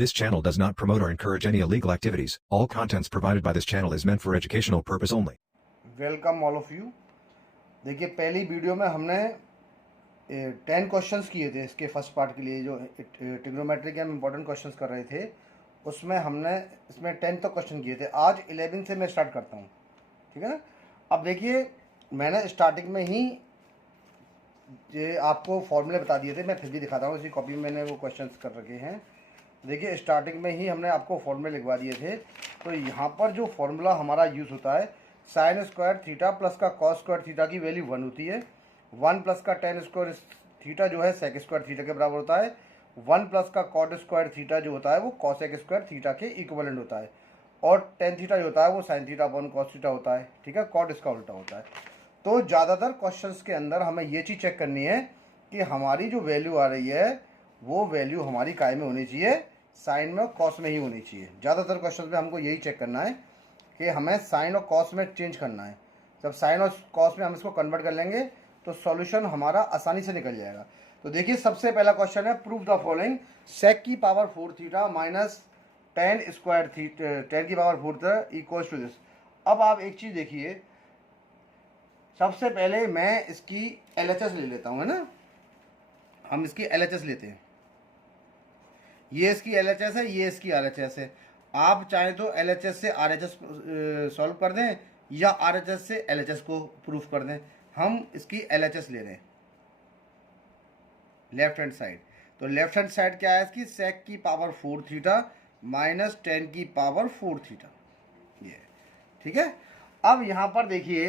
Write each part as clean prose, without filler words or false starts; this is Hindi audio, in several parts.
This channel does not promote or encourage any illegal activities. All contents provided by this channel is meant for educational purpose only. Welcome all of you. देखिए, पहली वीडियो में हमने 10 क्वेश्चंस किए थे इसके फर्स्ट पार्ट के लिए, जो ट्रिग्नोमेट्री के हम इंपॉर्टेंट क्वेश्चंस कर रहे थे। उसमें हमने इसमें 10 तक क्वेश्चन किए थे। आज 11 से मैं स्टार्ट करता हूँ, ठीक है ना। अब देखिए, मैंने स्टार्टिंग में ही ये आपको फॉर्मूले बता दिए थे, मैं फिर भी दिखाता हूँ। इसी कॉपी में मैंने वो क्वेश्चंस कर रखे हैं। देखिए, स्टार्टिंग में ही हमने आपको फॉर्मूले लिखवा दिए थे। तो यहाँ पर जो फॉर्मूला हमारा यूज़ होता है, साइन स्क्वायर थीटा प्लस का कॉस स्क्वायर थीटा की वैल्यू 1 होती है। 1 प्लस का टेन स्क्वायर थीटा जो है सेक स्क्वायर थीटा के बराबर होता है। 1 प्लस का कॉट स्क्वायर थीटा जो होता है वो कॉसेक स्क्वायर थीटा के इक्विवेलेंट होता है। और टेन थीटा जो होता है वो sign theta upon cos theta होता है, ठीक है। कॉट इसका उल्टा होता है। तो ज़्यादातर क्वेश्चंस के अंदर हमें ये चीज़ चेक करनी है कि हमारी जो वैल्यू आ रही है वो वैल्यू हमारी काय में होनी चाहिए, साइन में और कॉस में ही होनी चाहिए। ज़्यादातर क्वेश्चन में हमको यही चेक करना है कि हमें साइन और कॉस में चेंज करना है। जब साइन और कॉस में हम इसको कन्वर्ट कर लेंगे तो सॉल्यूशन हमारा आसानी से निकल जाएगा। तो देखिए, सबसे पहला क्वेश्चन है, प्रूव द फॉलोइंग। सेक की power 4 theta minus tan square theta, tan की power 4 theta equal to this. अब आप एक चीज़ देखिए, सबसे पहले मैं इसकी LHS ले लेता हूँ, है ना। हम इसकी LHS लेते हैं। ये इसकी LHS है, ये इसकी RHS है। आप चाहें तो LHS से RHS सॉल्व कर दें या RHS से LHS को प्रूफ कर दें। हम इसकी LHS ले रहे हैं, लेफ्ट हैंड साइड। तो लेफ्ट हैंड साइड क्या है इसकी, सेक की पावर 4 थीटा माइनस टेन की पावर 4 थीटा, ये, ठीक है। अब यहाँ पर देखिए,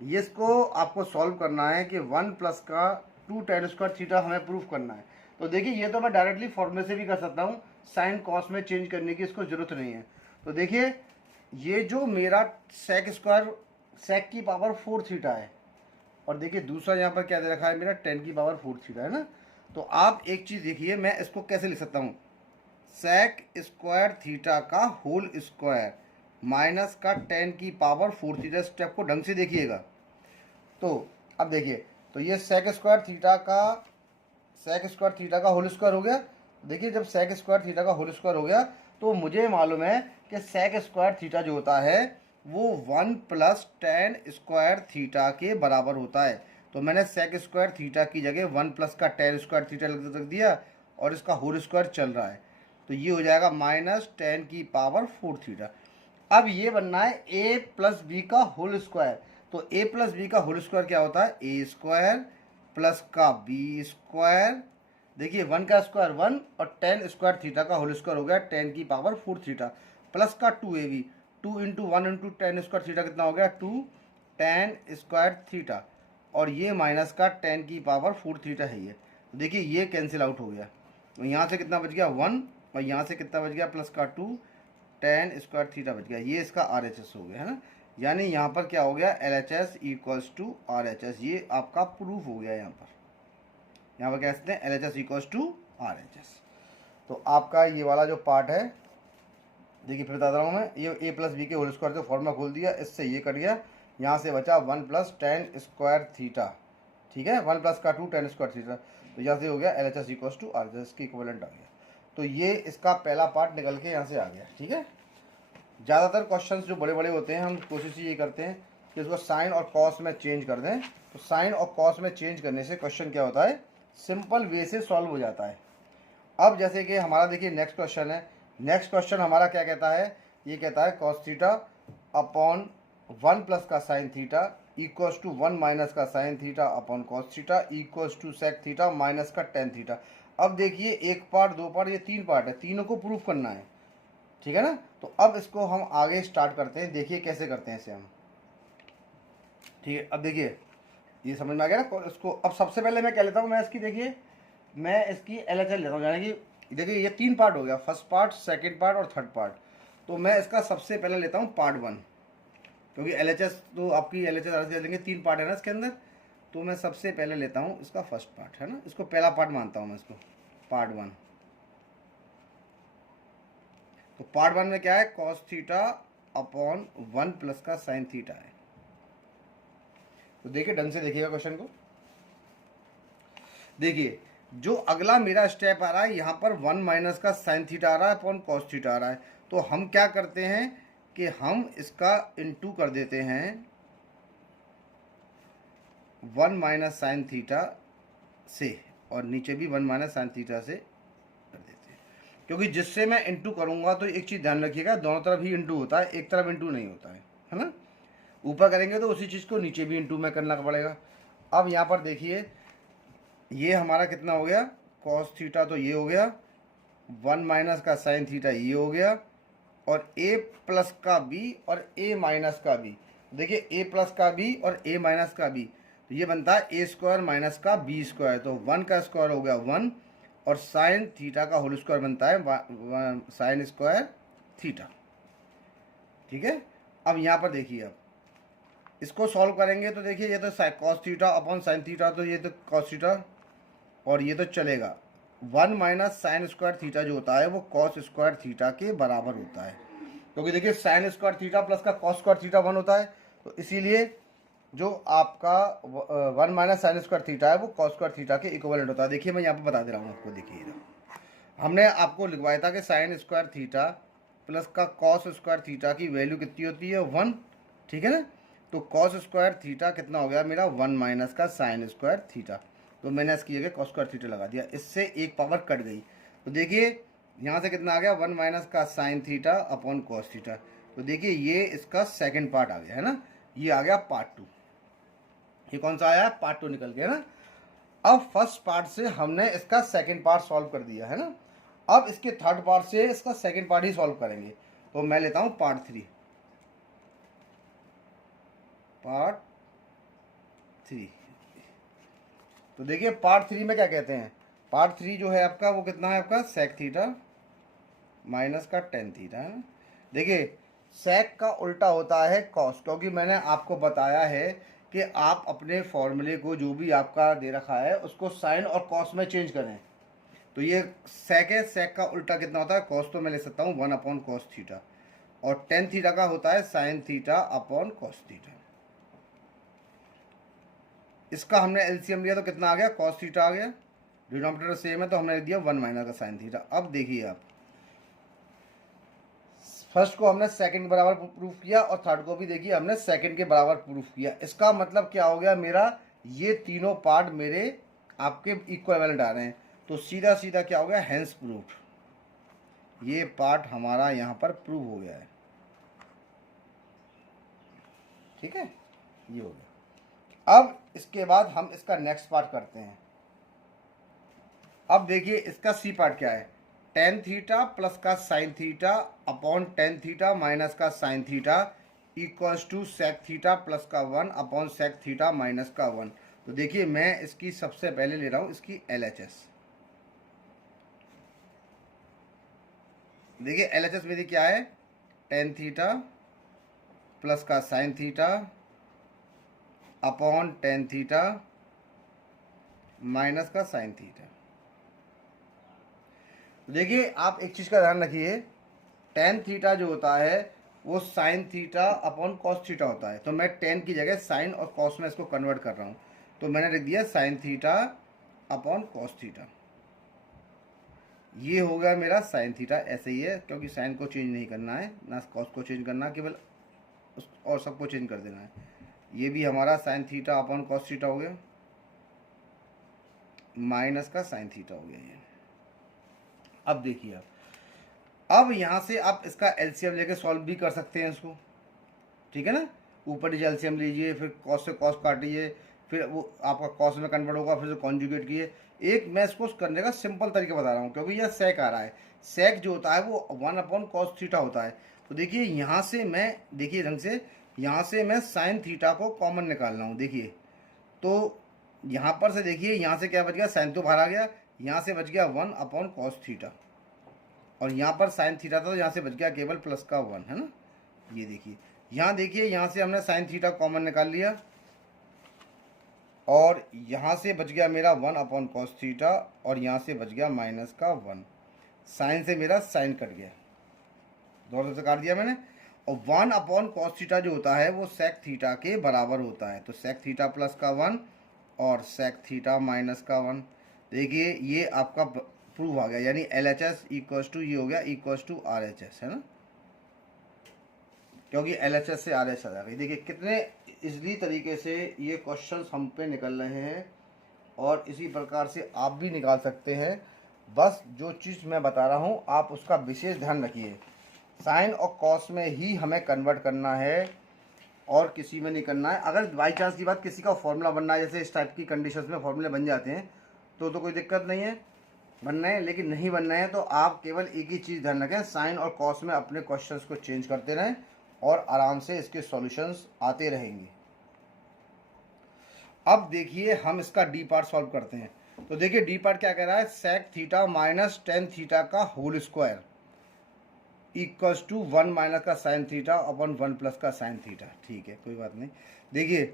इसको आपको सॉल्व करना है कि 1 प्लस का 2 टेन स्क्वायर थीटा हमें प्रूफ करना है। तो देखिए, ये तो मैं डायरेक्टली फॉर्मूले से भी कर सकता हूँ, साइन कॉस में चेंज करने की इसको ज़रूरत नहीं है। तो देखिए, ये जो मेरा सेक स्क्वायर, सेक की पावर 4 थीटा है, और देखिए दूसरा यहाँ पर क्या दे रखा है मेरा, 10 की पावर 4 थीटा, है ना। तो आप एक चीज़ देखिए, मैं इसको कैसे लिख सकता हूँ, सेक स्क्वायर थीटा का होल स्क्वायर माइनस का 10 की पावर 4 थीटा। स्टेप को ढंग से देखिएगा। तो अब देखिए, तो ये सेक स्क्वायर थीटा का होल स्क्वायर हो गया। देखिए, जब सेक स्क्वायर थीटा का होल स्क्वायर हो गया तो मुझे मालूम है कि सेक स्क्वायर थीटा जो होता है वो 1 प्लस टेन स्क्वायर थीटा के बराबर होता है। तो मैंने सेक स्क्वायर थीटा की जगह 1 प्लस का टेन स्क्वायर थीटा रख दिया और इसका होल स्क्वायर चल रहा है। तो ये हो जाएगा माइनस टेन की पावर 4 थीटा। अब ये बनना है a प्लस बी का होल स्क्वायर। तो a प्लस बी का होल स्क्वायर क्या होता है, a स्क्वायर प्लस का बी स्क्वायर। देखिए, 1 का स्क्वायर 1 और 10 स्क्वायर थीटा का होल स्क्वायर हो गया 10 की पावर 4 थीटा, प्लस का 2ab, 2 into 1 into 10 square theta कितना हो गया, 2 10 स्क्वायर थीटा, और ये माइनस का 10 की पावर 4 थीटा है ये। देखिए, ये कैंसिल आउट हो गया। तो यहाँ से कितना बच गया 1, और यहाँ से कितना बच गया प्लस का 2 10 स्क्वायर थीटा बच गया। ये इसका RHS हो गया, है ना। यानी यहाँ पर क्या हो गया, LHS इक्वल्स टू RHS। ये आपका प्रूफ हो गया। यहाँ पर कह सकते हैं LHS इक्वल्स टू RHS। तो आपका ये वाला जो पार्ट है, देखिए फिर बता रहा हूँ मैं, ये a प्लस बी के होल स्क्वायर से फॉर्मूला खोल दिया, इससे ये कट गया, यहाँ से बचा 1 प्लस टेन स्क्वायर थीटा, ठीक है। 1 प्लस का 2 10 स्क्वायर थीटा, तो यहाँ से हो गया LHS इक्वल्स टू RHS की इक्विवेलेंट आ गया। तो ये इसका पहला पार्ट निकल के यहाँ से आ गया, ठीक है। ज़्यादातर क्वेश्चंस जो बड़े बड़े होते हैं, हम कोशिश ये करते हैं कि इसको साइन और कॉस में चेंज कर दें। तो साइन और कॉस में चेंज करने से क्वेश्चन क्या होता है, सिंपल वे से सॉल्व हो जाता है। अब जैसे कि हमारा देखिए नेक्स्ट क्वेश्चन है। नेक्स्ट क्वेश्चन हमारा क्या कहता है, ये कहता है कॉस थीटा अपॉन 1 प्लस का sine theta equals to 1 minus का sine theta upon cos theta equals to sec theta minus का टेन थीटा। अब देखिए, एक पार्ट, दो पार्ट, ये 3 पार्ट है, तीनों को प्रूफ करना है, ठीक है ना। तो अब इसको हम आगे स्टार्ट करते हैं। देखिए कैसे करते हैं इसे हम, ठीक है। अब देखिए, ये समझ में आ गया ना इसको। अब सबसे पहले मैं क्या लेता हूँ, मैं इसकी, देखिए मैं इसकी LHS लेता हूँ। यानी कि देखिए, ये 3 पार्ट हो गया, फर्स्ट पार्ट, सेकंड पार्ट और थर्ड पार्ट। तो मैं इसका सबसे पहले लेता हूँ पार्ट 1, क्योंकि LHS तो आपकी LHS लेंगे, 3 पार्ट है ना इसके अंदर। तो मैं सबसे पहले लेता हूँ इसका फर्स्ट पार्ट, है ना। इसको पहला पार्ट मानता हूँ मैं, इसको पार्ट 1। तो पार्ट 1 में क्या है, कॉस थीटा अपॉन 1 प्लस का साइन थीटा है। तो देखिए, ढंग से देखिएगा क्वेश्चन को। देखिए, जो अगला मेरा स्टेप आ रहा है, यहाँ पर 1 माइनस का साइन थीटा आ रहा है अपॉन कॉस थीटा आ रहा है। तो हम क्या करते हैं कि हम इसका इनटू कर देते हैं 1 माइनस साइन थीटा से, और नीचे भी 1 माइनस साइन थीटा से कर देते हैं। क्योंकि जिससे मैं इनटू करूँगा तो एक चीज़ ध्यान रखिएगा, दोनों तरफ ही इनटू होता है, एक तरफ इनटू नहीं होता है ना। ऊपर करेंगे तो उसी चीज़ को नीचे भी इनटू में करना पड़ेगा। अब यहाँ पर देखिए ये हमारा कितना हो गया, कॉस थीटा तो ये हो गया, 1 माइनस का साइन थीटा ये हो गया, और a प्लस का b और a माइनस का b। देखिए a प्लस का b और a माइनस का b, तो ये बनता है a स्क्वायर माइनस का b स्क्वायर। तो 1 का स्क्वायर हो गया 1, और साइन थीटा का होल स्क्वायर बनता है साइन स्क्वायर थीटा। ठीक है। अब यहाँ पर देखिए, अब इसको सॉल्व करेंगे तो देखिए ये तो cos theta upon sine theta, तो ये तो कॉस थीटा, और ये तो चलेगा 1 माइनस साइन स्क्वायर थीटा जो होता है वो कॉस स्क्वायर थीटा के बराबर होता है। क्योंकि देखिए साइन स्क्वायर थीटा प्लस का कॉस स्क्वायर थीटा 1 होता है, तो इसीलिए जो आपका 1 माइनस साइन स्क्वायर थीटा है वो कॉस स्क्वायर थीटा के इक्विवेलेंट होता है। देखिए मैं यहाँ पे बता दे रहा हूँ आपको, देखिए हमने आपको लिखवाया था कि साइन स्क्वायर थीटा प्लस का कॉस स्क्वायर थीटा की वैल्यू कितनी होती है, 1। ठीक है ना। तो कॉस स्क्वायर थीटा कितना हो गया मेरा, 1 माइनस का साइन स्क्वायर थीटा। तो मैंने इसकी जगह कॉस स्क्वायर थीटा लगा दिया, इससे एक पावर कट गई। तो देखिए यहाँ से कितना आ गया, 1 माइनस का sine theta upon cos theta. तो देखिए ये इसका सेकंड पार्ट आ गया है ना, ये आ गया पार्ट 2। ये कौन सा आया है, पार्ट 2 निकल गया ना। अब फर्स्ट पार्ट से हमने इसका सेकंड पार्ट सॉल्व कर दिया है ना। अब इसके थर्ड पार्ट से इसका सेकंड पार्ट ही सॉल्व करेंगे। तो मैं लेता हूँ पार्ट 3। पार्ट 3, तो देखिए पार्ट 3 में क्या कहते हैं, पार्ट 3 जो है आपका वो कितना है, आपका सेक थीटा माइनस का टेन थीटा है। देखिए सेक का उल्टा होता है कॉस, क्योंकि मैंने आपको बताया है कि आप अपने फॉर्मूले को जो भी आपका दे रखा है उसको साइन और कॉस में चेंज करें। तो ये सेक है, सेक का उल्टा कितना होता है, कॉस। तो मैं ले सकता हूँ 1 अपॉन कॉस थीटा, और टेन थीटा का होता है sign theta upon cos theta. इसका हमने एलसीएम लिया तो कितना आ गया, कॉस थीटा आ गया। डिनोमिनेटर सेम है तो हमने लिख दिया 1 माइनस का साइन थीटा। अब देखिए आप, फर्स्ट को हमने सेकंड के बराबर प्रूफ किया, और थर्ड को भी देखिए हमने सेकंड के बराबर प्रूफ किया। इसका मतलब क्या हो गया मेरा, ये तीनों पार्ट मेरे आपके इक्विवेलेंट आ रहे हैं। तो सीधा सीधा क्या हो गया, हेंस प्रूफ। ये पार्ट हमारा यहाँ पर प्रूव हो गया है। ठीक है, ये हो गया। अब इसके बाद हम इसका नेक्स्ट पार्ट करते हैं। अब देखिए इसका सी पार्ट क्या है, टेन थीटा प्लस का sine theta upon tan theta minus का sine theta equals to sec theta plus का 1 अपॉन सेक थीटा माइनस का 1। तो देखिए मैं इसकी सबसे पहले ले रहा हूँ इसकी LHS। देखिए LHS मेरी क्या है, टेन थीटा प्लस का sine theta upon tan theta minus का साइन थीटा। देखिए आप एक चीज़ का ध्यान रखिए, टेन थीटा जो होता है वो sign theta upon cos theta होता है। तो मैं टेन की जगह साइन और कॉस में इसको कन्वर्ट कर रहा हूँ। तो मैंने लिख दिया sign theta upon cos theta. ये हो गया मेरा साइन थीटा, ऐसे ही है क्योंकि साइन को चेंज नहीं करना है ना कॉस को चेंज करना, केवल और सबको चेंज कर देना है। ये भी हमारा sign theta upon cos theta हो गया माइनस का साइन थीटा हो गया ये। अब देखिए अब यहाँ से आप इसका एलसीएम लेके सॉल्व भी कर सकते हैं इसको। ठीक है ना, ऊपर नीचे एलसीएम लीजिए, फिर कॉस से कॉस काटिए, फिर वो आपका कॉस में कन्वर्ट होगा, फिर कॉन्जुगेट कीजिए। एक मैं इसको करने का सिंपल तरीका बता रहा हूँ, क्योंकि यह सेक आ रहा है। सेक जो होता है वो 1 अपॉन कॉस थीटा होता है। तो देखिए यहाँ से मैं, देखिए ढंग से, यहाँ से मैं साइन थीटा को कॉमन निकाल रहा हूँ। देखिए तो यहाँ पर से देखिए, यहाँ से क्या बच गया, साइन तो बाहर आ गया, यहाँ से बच गया 1 अपॉन कॉस थीटा, और यहाँ पर साइन थीटा था तो यहाँ से बच गया केवल प्लस का 1, है ना। ये देखिए यहाँ, देखिए यहाँ से हमने साइन थीटा कॉमन निकाल लिया, और यहाँ से बच गया मेरा 1 अपॉन कॉस थीटा, और यहाँ से बच गया माइनस का 1। साइन से मेरा साइन कट गया, दोनों से काट दिया मैंने। और 1 अपॉन कॉस थीटा जो होता है वो सेक थीटा के बराबर होता है। तो सेक थीटा प्लस का 1 और सेक थीटा माइनस का 1। देखिए ये आपका प्रूव आ गया, यानी LHS इक्वल्स टू ये हो गया इक्वल्स टू RHS, है ना, क्योंकि LHS से RHS आ जाएगा। देखिए कितने इजली तरीके से ये क्वेश्चंस हम पे निकल रहे हैं, और इसी प्रकार से आप भी निकाल सकते हैं। बस जो चीज़ मैं बता रहा हूँ आप उसका विशेष ध्यान रखिए, साइन और कॉस में ही हमें कन्वर्ट करना है और किसी में नहीं करना है। अगर बाई चांस की बात किसी का फॉर्मूला बनना है, जैसे इस टाइप की कंडीशंस में फॉर्मूले बन जाते हैं तो कोई दिक्कत नहीं है, बनना है। लेकिन नहीं बनना है तो आप केवल एक ही चीज़ ध्यान रखें, साइन और कॉस में अपने क्वेश्चंस को चेंज करते रहें और आराम से इसके सॉल्यूशंस आते रहेंगे। अब देखिए हम इसका डी पार्ट सॉल्व करते हैं। तो देखिए डी पार्ट क्या कह रहा है, sec theta minus tan theta का whole square equals to 1 minus का साइन थीटा अपॉन 1 प्लस का साइन थीटा। ठीक है, कोई बात नहीं। देखिए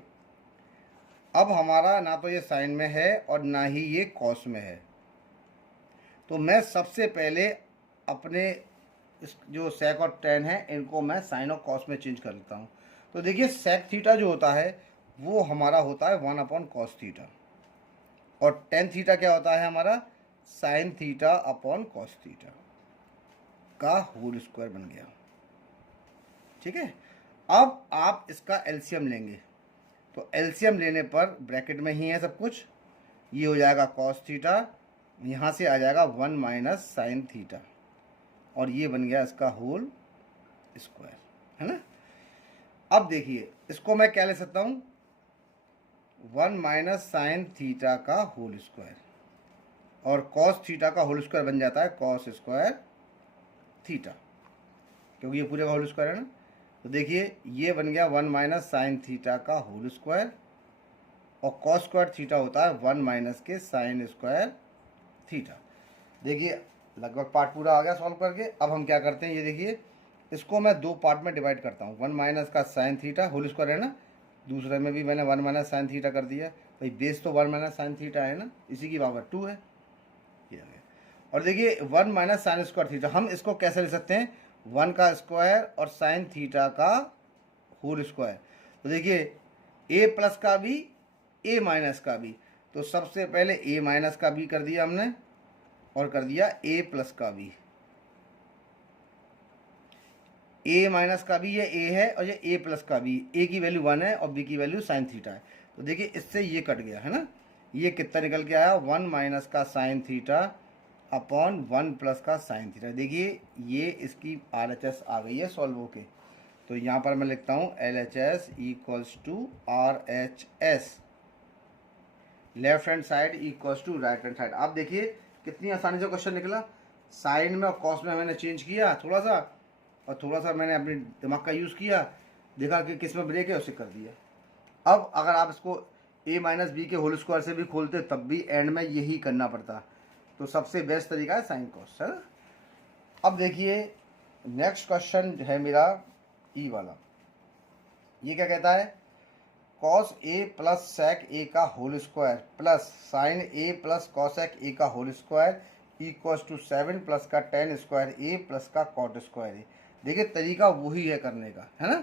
अब हमारा ना तो ये साइन में है और ना ही ये कॉस में है, तो मैं सबसे पहले अपने इस जो सेक और टेन है इनको मैं साइन और कॉस में चेंज कर लेता हूँ। तो देखिए सेक थीटा जो होता है वो हमारा होता है 1 अपॉन कॉस थीटा, और टेन थीटा क्या होता है हमारा, sign theta upon cos theta का होल स्क्वायर बन गया। ठीक है, अब आप इसका एलसीएम लेंगे, तो एलसीएम लेने पर ब्रैकेट में ही है सब कुछ, ये हो जाएगा कॉस थीटा, यहाँ से आ जाएगा 1 माइनस साइन थीटा, और ये बन गया इसका होल स्क्वायर, है ना। अब देखिए इसको मैं क्या ले सकता हूँ, 1 माइनस साइन थीटा का होल स्क्वायर, और कॉस थीटा का होल स्क्वायर बन जाता है कॉस स्क्वायर थीटा, क्योंकि ये पूरे का होल स्क्वायर है ना। तो देखिए ये बन गया 1 माइनस साइन थीटा का होल स्क्वायर, और कॉस स्क्वायर थीटा होता है 1 माइनस के साइन स्क्वायर थीटा। देखिए लगभग पार्ट पूरा आ गया सॉल्व करके। अब हम क्या करते हैं, ये देखिए इसको मैं दो पार्ट में डिवाइड करता हूँ। 1 माइनस का साइन थीटा होल स्क्वायर है ना, दूसरे में भी मैंने 1 माइनस साइन थीटा कर दिया, भाई बेस तो 1 माइनस साइन थीटा है ना, इसी की पावर 2 है, ये आ गया। और देखिए 1 माइनस साइन स्क्वायर थीटा, हम इसको कैसे ले सकते हैं, 1 का स्क्वायर और साइन थीटा का होल स्क्वायर। तो देखिए ए प्लस का भी ए माइनस का भी, तो सबसे पहले ए माइनस का भी कर दिया हमने और कर दिया ए प्लस का भी। ए माइनस का भी ये ए है और ये ए प्लस का भी, ए की वैल्यू 1 है और बी की वैल्यू साइन थीटा है। तो देखिए इससे ये कट गया है ना, ये कितना निकल के आया, 1 माइनस का साइन थीटा अपॉन 1 प्लस का साइन थीटा। देखिए ये इसकी RHS आ गई है सॉल्व होके। तो यहाँ पर मैं लिखता हूँ LHS equals to RHS, left hand side equals to right hand side. आप देखिए कितनी आसानी से क्वेश्चन निकला, साइन में और कॉस में मैंने चेंज किया थोड़ा सा, और थोड़ा सा मैंने अपने दिमाग का यूज़ किया, देखा कि किस में ब्रेक है उसे कर दिया। अब अगर आप इसको a माइनस बी के होल स्क्वायर से भी खोलते तब भी एंड में यही करना पड़ता, तो सबसे बेस्ट तरीका है साइन कॉस, है ना। अब देखिए नेक्स्ट क्वेश्चन है मेरा ई वाला, ये क्या कहता है, cos A plus sec A का whole square plus sine A plus cosec A का whole square equals to 7 plus का टेन स्क्वायर ए प्लस का कॉट स्क्वायर ए। देखिए तरीका वही है करने का, है ना।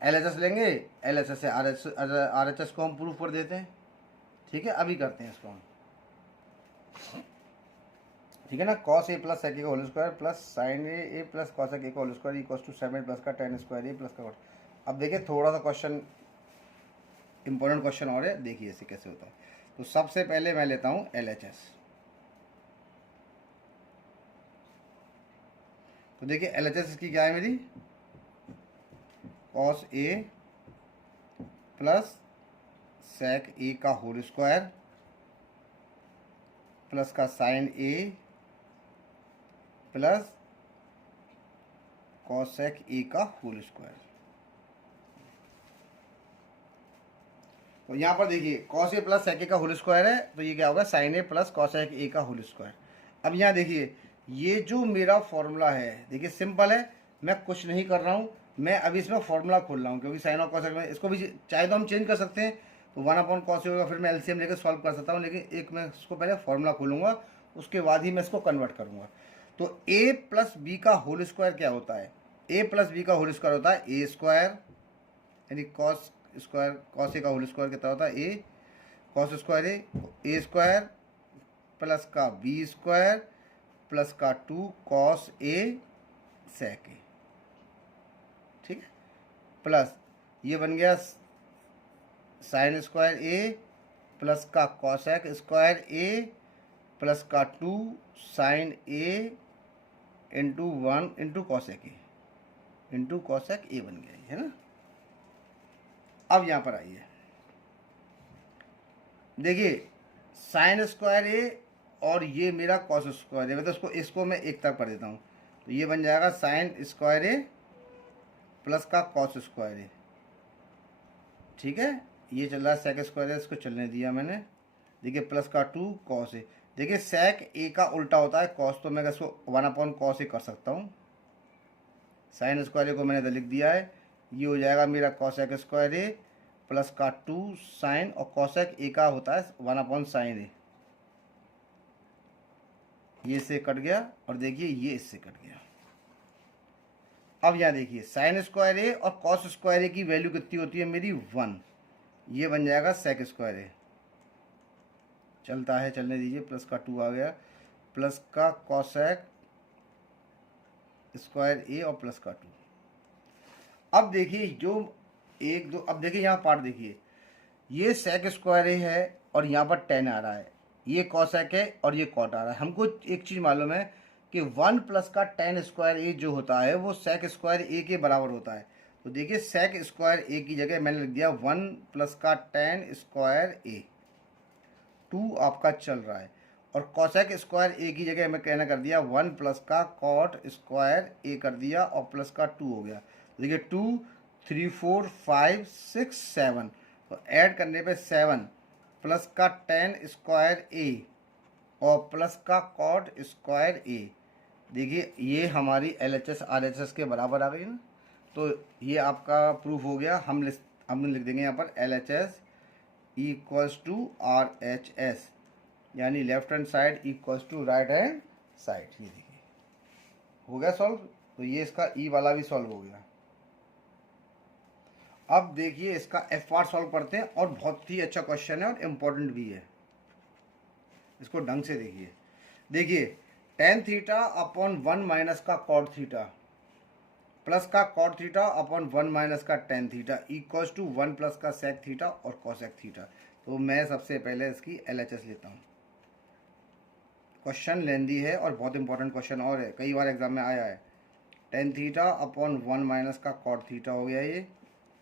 LHS लेंगे, LHS से RHS को हम प्रूफ कर देते हैं। ठीक है, अभी करते हैं इसको हम, ठीक है ना। Cos A plus sec A का whole square plus sine A plus cosec A का whole square equals to 7 plus का टेन स्क्वायर ए प्लस का कॉट। अब देखिए थोड़ा सा क्वेश्चन इंपॉर्टेंट क्वेश्चन और है, देखिए इसे कैसे होता है। तो सबसे पहले मैं लेता हूँ LHS। तो देखिए LHS इसकी क्या है मेरी, cos A plus sec A का होल स्क्वायर प्लस का sine A plus cosec A का होल स्क्वायर। तो यहाँ पर देखिए cos A plus sec A का होल स्क्वायर है, तो ये क्या होगा, sine A plus cosec A का होल स्क्वायर। अब यहाँ देखिए ये जो मेरा फॉर्मूला है, देखिए सिंपल है, मैं कुछ नहीं कर रहा हूँ, मैं अभी इसमें फॉर्मूला खोल रहा हूँ, क्योंकि साइन और कॉसेक में इसको भी चाहे तो हम चेंज कर सकते हैं, तो 1 अपॉन कॉस होगा, फिर मैं LCM लेकर सॉल्व कर सकता हूँ, लेकिन एक मैं इसको पहले फॉर्मूला खोलूँगा, उसके बाद ही मैं इसको कन्वर्ट करूँगा। तो a प्लस बी का होल स्क्वायर क्या होता है, a प्लस बी का होल स्क्वायर होता है ए स्क्वायर, यानी कॉस स्क्वायर कॉस ए का होल स्क्वायर कितना होता है, ए कॉस स्क्वायर ए स्क्वायर प्लस का बी स्क्वायर प्लस का 2 कॉस ए सेक ए, ठीक है, प्लस ये बन गया साइन स्क्वायर ए प्लस का कॉसेक स्क्वायर ए प्लस का 2 sine A into 1 into cosec A बन गया, है ना। अब यहाँ पर आइए, देखिए साइन स्क्वायर ए और ये मेरा कॉस स्क्वायर ए, मतलब इसको मैं एक तरफ कर देता हूँ, तो ये बन जाएगा साइन स्क्वायर ए प्लस का कॉस स्क्वायर ए, ठीक है। ये चल रहा है सेक स्क्वायर ए, इसको चलने दिया मैंने। देखिए प्लस का 2 कॉस ए, देखिए सेक ए का उल्टा होता है कॉस, तो मैं इसको 1/cos ए कर सकता हूँ। साइन स्क्वायर ए को मैंने लिख दिया है, ये हो जाएगा मेरा कॉसेक स्क्वायर ए प्लस का 2 साइन, और कॉसेक ए का होता है 1/sin ए। ये इससे कट गया और देखिए ये इससे कट गया। अब यहाँ देखिए साइन स्क्वायर ए और कॉस स्क्वायर ए की वैल्यू कितनी होती है मेरी 1, ये बन जाएगा सेक स्क्वायर ए, चलता है, चलने दीजिए, प्लस का 2 आ गया प्लस का कॉसेक स्क्वायर ए और प्लस का 2। अब देखिए जो 1 2, अब देखिए यहाँ पार्ट देखिए, ये सेक स्क्वायर ए है और यहाँ पर 10 आ रहा है, ये कॉसेक है और ये कॉट आ रहा है। हमको एक चीज़ मालूम है कि 1 प्लस का 10 स्क्वायर ए जो होता है वो सेक स्क्वायर ए के बराबर होता है। तो देखिए सेक स्क्वायर ए की जगह मैंने लिख दिया 1 प्लस का 10 स्क्वायर ए, 2 आपका चल रहा है, और कॉसेक स्क्वायर ए की जगह मैं कहना कर दिया 1 प्लस का कॉट स्क्वायर ए कर दिया और प्लस का 2 हो गया। देखिए 2 3 4 5 6 7, तो ऐड करने पे 7 प्लस का 10 स्क्वायर ए और प्लस का कॉट स्क्वायर ए, देखिए ये हमारी LHS RHS के बराबर आ गई ना। तो ये आपका प्रूफ हो गया। हम लिख देंगे यहाँ पर LHS इक्वल्स टू RHS, यानी left hand side equals to right hand side. ये देखिए हो गया सॉल्व, तो ये इसका ई वाला भी सॉल्व हो गया। अब देखिए इसका एफ पार्ट सॉल्व करते हैं, और बहुत ही अच्छा क्वेश्चन है और इम्पोर्टेंट भी है, इसको ढंग से देखिए। देखिए tan थीटा अपॉन 1 माइनस का कॉट थीटा प्लस का कॉट थीटा अपॉन 1 माइनस का tan theta equals to 1 plus का सेक थीटा और कॉसेक थीटा। तो मैं सबसे पहले इसकी LHS लेता हूँ। क्वेश्चन लेंदी है और बहुत इंपॉर्टेंट क्वेश्चन और है, कई बार एग्जाम में आया है। tan थीटा अपॉन 1 माइनस का कॉट थीटा हो गया, ये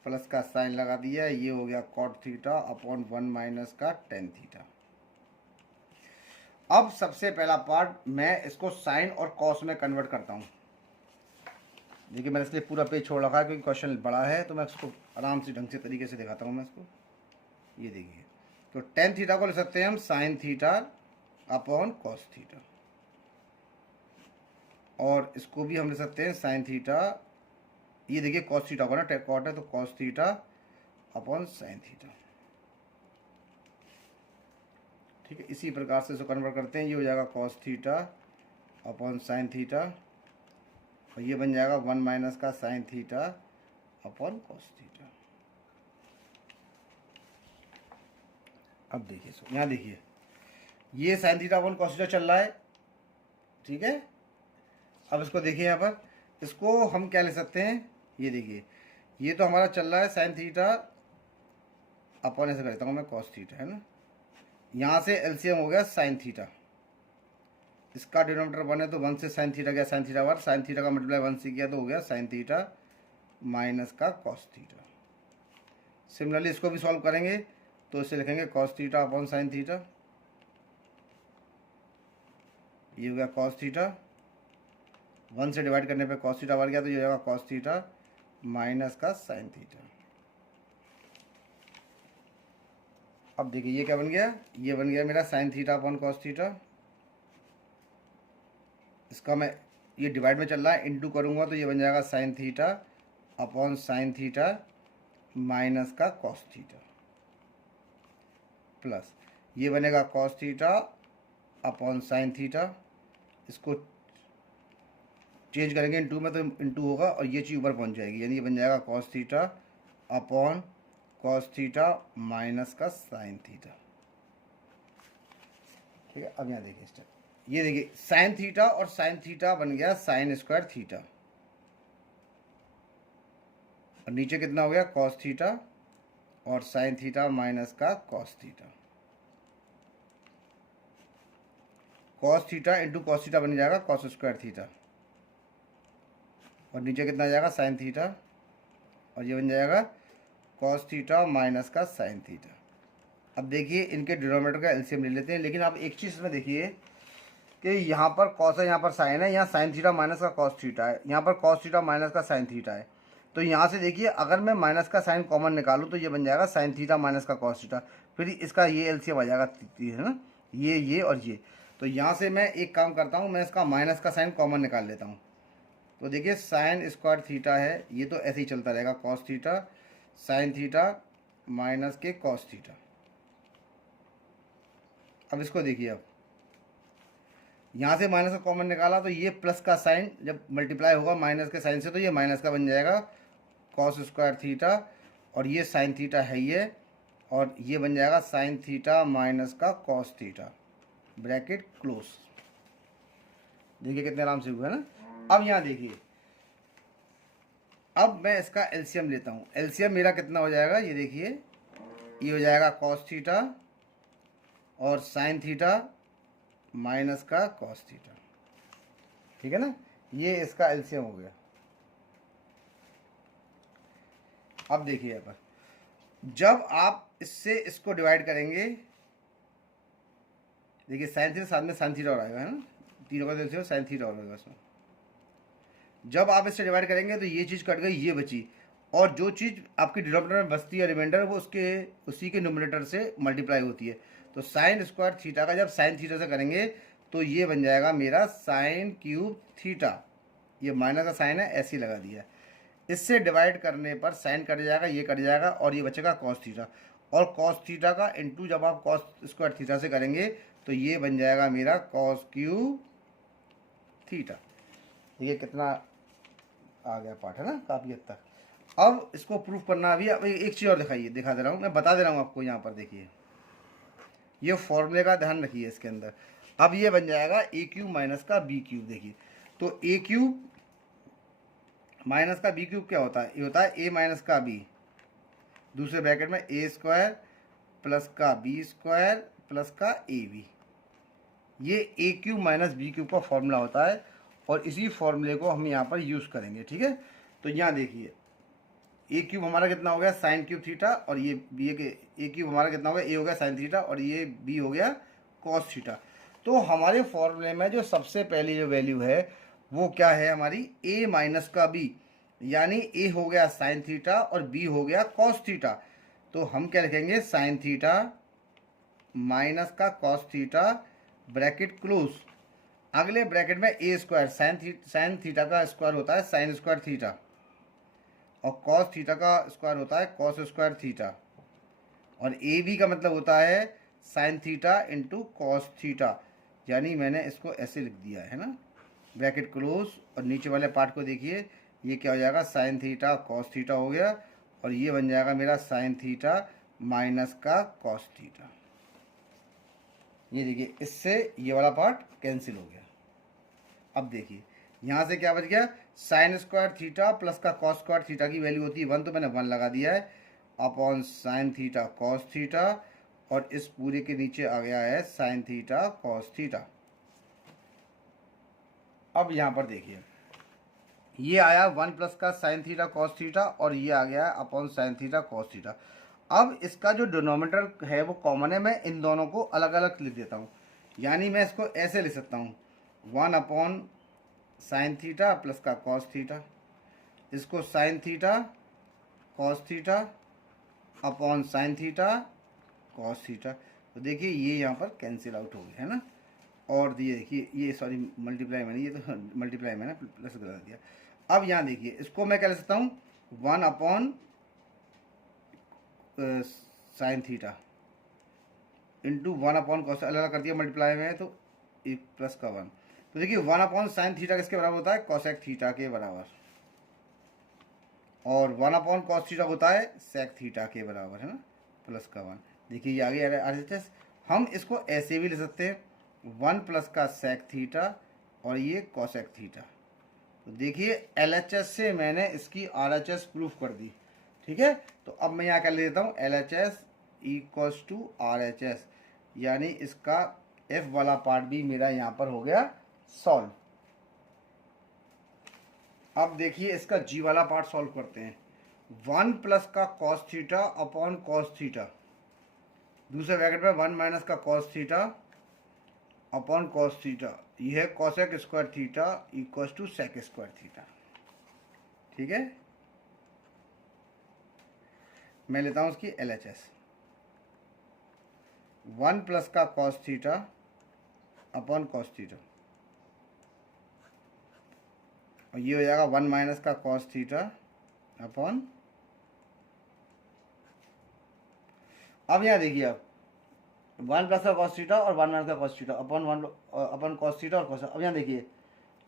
प्लस का साइन लगा दिया, ये हो गया कॉट थीटा अपॉन 1 माइनस का tan थीटा। अब सबसे पहला पार्ट मैं इसको साइन और कॉस में कन्वर्ट करता हूँ। देखिए मैंने इसलिए पूरा पेज छोड़ रखा है क्योंकि क्वेश्चन बड़ा है, तो मैं इसको आराम से ढंग से तरीके से दिखाता हूँ मैं इसको। ये देखिए, तो tan थीटा को ले सकते हैं हम sign theta upon cos theta, और इसको भी हम ले सकते हैं साइन थीटा, ये देखिए कॉस थीटा को ना, कॉट है तो cos theta upon sine theta, ठीक है। इसी प्रकार से इसको कन्वर्ट करते हैं, ये हो जाएगा cos theta upon sine theta, और ये बन जाएगा 1 माइनस का sine theta upon cos theta. अब देखिए यहाँ देखिए, ये sign theta upon cos theta चल रहा है, ठीक है। अब इसको देखिए यहाँ पर, इसको हम क्या ले सकते हैं, ये देखिए ये तो हमारा चल रहा है साइन थीटा अपॉन, ऐसे कर देता हूँ मैं, कॉस थीटा, है ना। यहाँ से एलसीएम हो गया साइन थीटा, इसका डिनोमिनेटर 1 है तो 1 से साइन थीटा गया, साइन थीटा 1, साइन थीटा का मल्टीप्लाई 1 से किया तो हो गया साइन थीटा माइनस का कॉस थीटा। सिमिलरली इसको भी सॉल्व करेंगे तो इसे लिखेंगे cos theta upon sine theta, ये हो गया कॉस थीटा, 1 से डिवाइड करने पे कॉस थीटा बढ़ गया तो ये हो जाएगा कॉस थीटा माइनस का साइन थीटा। अब देखिए ये क्या बन गया, ये बन गया मेरा sign theta upon cos theta, इसका मैं ये डिवाइड में चल रहा है, इनटू करूँगा तो ये बन जाएगा sign theta upon sine theta minus का कॉस थीटा, प्लस ये बनेगा cos theta upon sine theta, इसको चेंज करेंगे इनटू में तो इनटू होगा और ये चीज़ ऊपर पहुंच जाएगी, यानी ये बन जाएगा cos theta upon cos theta minus का साइन थीटा। ठीक है। अब यहाँ देखिए स्टेप, ये देखिए साइन थीटा और साइन थीटा बन गया साइन स्क्वायर थीटा, और नीचे कितना हो गया कॉस थीटा, और साइन थीटा माइनस का cos theta, cos theta into cos theta बन जाएगा कॉस स्क्वायर थीटा, और नीचे कितना आ जाएगा साइन थीटा, और ये बन जाएगा कॉस थीटा माइनस का साइन थीटा। अब देखिए इनके डिनोमिनेटर का एलसीएम ले लेते हैं, लेकिन आप एक चीज़ इसमें देखिए कि यहाँ पर कॉस है, यहाँ पर साइन है, यहाँ साइन थीटा माइनस का कॉस थीटा है, यहाँ पर कॉस थीटा माइनस का साइन थीटा है। तो यहाँ से देखिए अगर मैं माइनस का साइन कॉमन निकालूँ तो ये बन जाएगा साइन थीटा माइनस का कॉस थीटा, फिर इसका ये एलसीएम आ जाएगा, है ना, ये और ये। तो यहाँ से मैं एक काम करता हूँ, मैं इसका माइनस का साइन कॉमन निकाल लेता हूँ। तो देखिए साइन स्क्वायर थीटा है, ये तो ऐसे ही चलता रहेगा, cos theta sine theta minus के कॉस थीटा। अब इसको देखिए, अब यहाँ से माइनस का कॉमन निकाला तो ये प्लस का साइन जब मल्टीप्लाई होगा माइनस के साइन से तो ये माइनस का बन जाएगा कॉस स्क्वायर थीटा, और ये साइन थीटा है ये, और ये बन जाएगा साइन थीटा माइनस का कॉस थीटा, ब्रैकेट क्लोज। देखिए कितने आराम से हुआ है ना। अब यहाँ देखिए, अब मैं इसका एलसीएम लेता हूँ। एलसीएम मेरा कितना हो जाएगा, ये देखिए, ये हो जाएगा कॉस थीटा और साइन थीटा माइनस का कॉस थीटा, ठीक है ना, ये इसका एलसीएम हो गया। अब देखिए यहाँ पर जब आप इससे इसको डिवाइड करेंगे, देखिए साइन थीटा साथ में साइन थीटा और आएगा, है ना, तीनों का एलसीएम साइन थीटा और आएगा इसमें। जब आप इससे डिवाइड करेंगे तो ये चीज़ कट गई, ये बची, और जो चीज़ आपकी डिनोमिनेटर में बचती है रिमाइंडर, वो उसी के न्यूमरेटर से मल्टीप्लाई होती है। तो साइन स्क्वायर थीटा का जब साइन थीटा से करेंगे तो ये बन जाएगा मेरा साइन क्यूब थीटा, ये माइनस का साइन है ऐसे ही लगा दिया। इससे डिवाइड करने पर साइन कट जाएगा, ये कट जाएगा, और ये बचेगा कॉस थीटा, और कॉस थीटा का इंटू जब आप कॉस स्क्वायर थीटा से करेंगे तो ये बन जाएगा मेरा कॉस क्यूब थीटा। ये कितना आ गया पार्ट, है ना, काफ़ी हद तक। अब इसको प्रूफ करना अभी, अब एक चीज़ और दिखा दे रहा हूँ, मैं बता दे रहा हूँ आपको। यहाँ पर देखिए ये फॉर्मूले का ध्यान रखिए इसके अंदर। अब ये बन जाएगा ए क्यूब माइनस का बी क्यूब। देखिए तो ए क्यूब माइनस का बी क्यूब क्या होता है, ये होता है ए माइनस का बी, दूसरे ब्रैकेट में ए स्क्वायर प्लस का बी स्क्वायर प्लस का ए बी। ये ए क्यूब माइनस बी क्यूब का फॉर्मूला होता है, और इसी फॉर्मूले को हम यहाँ पर यूज़ करेंगे, ठीक है। तो यहाँ देखिए ए क्यूब हमारा कितना हो गया साइन क्यूब थीटा, और ये बी के ए क्यूब हमारा कितना हो गया, ए हो गया साइन थीटा, और ये बी हो गया कॉस थीटा। तो हमारे फॉर्मूले में जो सबसे पहली जो वैल्यू है वो क्या है हमारी, ए माइनस का बी, यानी ए हो गया साइन थीटा और बी हो गया कॉस थीटा। तो हम क्या लिखेंगे, साइन थीटा माइनस का कॉस थीटा, ब्रैकेट क्लोज। अगले ब्रैकेट में ए स्क्वायर, साइन थीटा का स्क्वायर होता है साइन स्क्वायर थीटा, और कॉस थीटा का स्क्वायर होता है कॉस स्क्वायर थीटा, और ए बी का मतलब होता है sine theta into cos theta, यानी मैंने इसको ऐसे लिख दिया है ना, ब्रैकेट क्लोज। और नीचे वाले पार्ट को देखिए, ये क्या हो जाएगा, साइन थीटा कॉस थीटा हो गया, और ये बन जाएगा मेरा साइन थीटा माइनस का कॉस थीटा। ये देखिए इससे ये वाला पार्ट कैंसिल हो गया। अब देखिए यहाँ से क्या बच गया, साइन स्क्वायर थीटा प्लस का कॉस स्क्वायर थीटा की वैल्यू होती है 1, तो मैंने 1 लगा दिया है, upon sine theta cos theta, और इस पूरे के नीचे आ गया है साइन थीटा कॉस थीटा। अब यहाँ पर देखिए ये आया 1 प्लस का साइन थीटा कॉस थीटा, और ये आ गया upon sine theta cos theta. अब इसका जो डिनोमिनेटर है वो कॉमन है, मैं इन दोनों को अलग अलग लिख देता हूँ, यानी मैं इसको ऐसे लिख सकता हूँ 1 अपॉन साइन थीटा प्लस का कॉस थीटा, इसको sine theta cos theta upon sine theta cos theta. तो देखिए ये यहाँ पर कैंसिल आउट हो गया, है ना, और ये देखिए ये सॉरी मल्टीप्लाई मैंने, ये तो मल्टीप्लाई मैंने प्लस करा दिया। अब यहाँ देखिए इसको मैं क्या लिख सकता हूँ, 1 upon sine theta into 1 upon cos, अलग अलग कर दिया मल्टीप्लाई में, तो एक प्लस का 1। तो देखिए 1 अपॉन साइन थीटा किसके बराबर होता है, कॉसेक थीटा के बराबर, और 1 अपॉन कॉस थीटा होता है सेक थीटा के बराबर, है ना, प्लस का 1। देखिए ये आगे RHS। हम इसको ऐसे भी ले सकते हैं, 1 प्लस का सेक थीटा और ये कोसेक थीटा। तो देखिए LHS से मैंने इसकी RHS प्रूफ कर दी, ठीक है। तो अब मैं यहाँ कर लेता हूँ LHS इक्वल्स टू RHS, यानी इसका F वाला पार्ट भी मेरा यहाँ पर हो गया सॉल्व। अब देखिए इसका G वाला पार्ट सॉल्व करते हैं। 1 प्लस का cos theta upon cos theta, दूसरे ब्रैकेट में 1 माइनस का cos theta upon cos theta, यह है cosec square theta equals to sec square theta, ठीक है। मैं लेता हूं उसकी LHS। 1 प्लस का cos theta upon cos theta, और ये हो जाएगा 1 माइनस का कॉस थीटा अपॉन, अब यहाँ देखिए आप 1 प्लस का कॉस थीटा और 1 माइनस का cos theta upon 1 upon cos theta और कॉस। अब यहाँ देखिए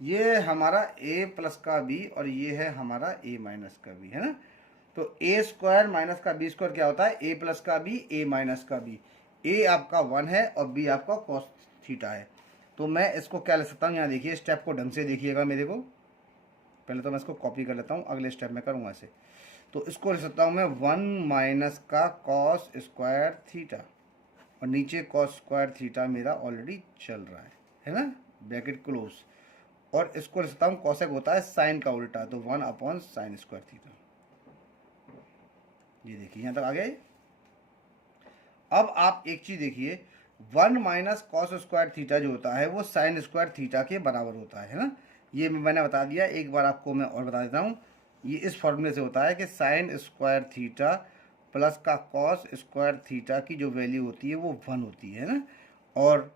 ये हमारा a प्लस का b और ये है हमारा a माइनस का b, है ना। तो a स्क्वायर माइनस का b स्क्वायर क्या होता है, a प्लस का b a माइनस का b। a आपका 1 है और b आपका कॉस थीटा है। तो मैं इसको क्या ले सकता हूँ, यहाँ देखिए स्टेप को ढंग से देखिएगा मेरे को। पहले तो मैं इसको कॉपी कर लेता हूँ, अगले स्टेप में करूँगा इसे। तो इसको ले सकता हूँ मैं 1 माइनस का कॉस स्क्वायर थीटा, और नीचे कॉस स्क्वायर थीटा मेरा ऑलरेडी चल रहा है ना, ब्रैकेट क्लोज। और इसको ले सकता हूँ कॉसेक होता है साइन का उल्टा, तो 1 अपॉन साइन स्क्वायर थीटा। ये देखिए यहाँ तक आ गया। अब आप एक चीज देखिए, 1 माइनस कॉस स्क्वायर थीटा जो होता है वो साइन स्क्वायर थीटा के बराबर होता है ना। ये मैंने बता दिया, एक बार आपको मैं और बता देता हूँ। ये इस फॉर्मूले से होता है कि साइन स्क्वायर थीटा प्लस का कॉस स्क्वायर थीटा की जो वैल्यू होती है वो 1 होती है ना, और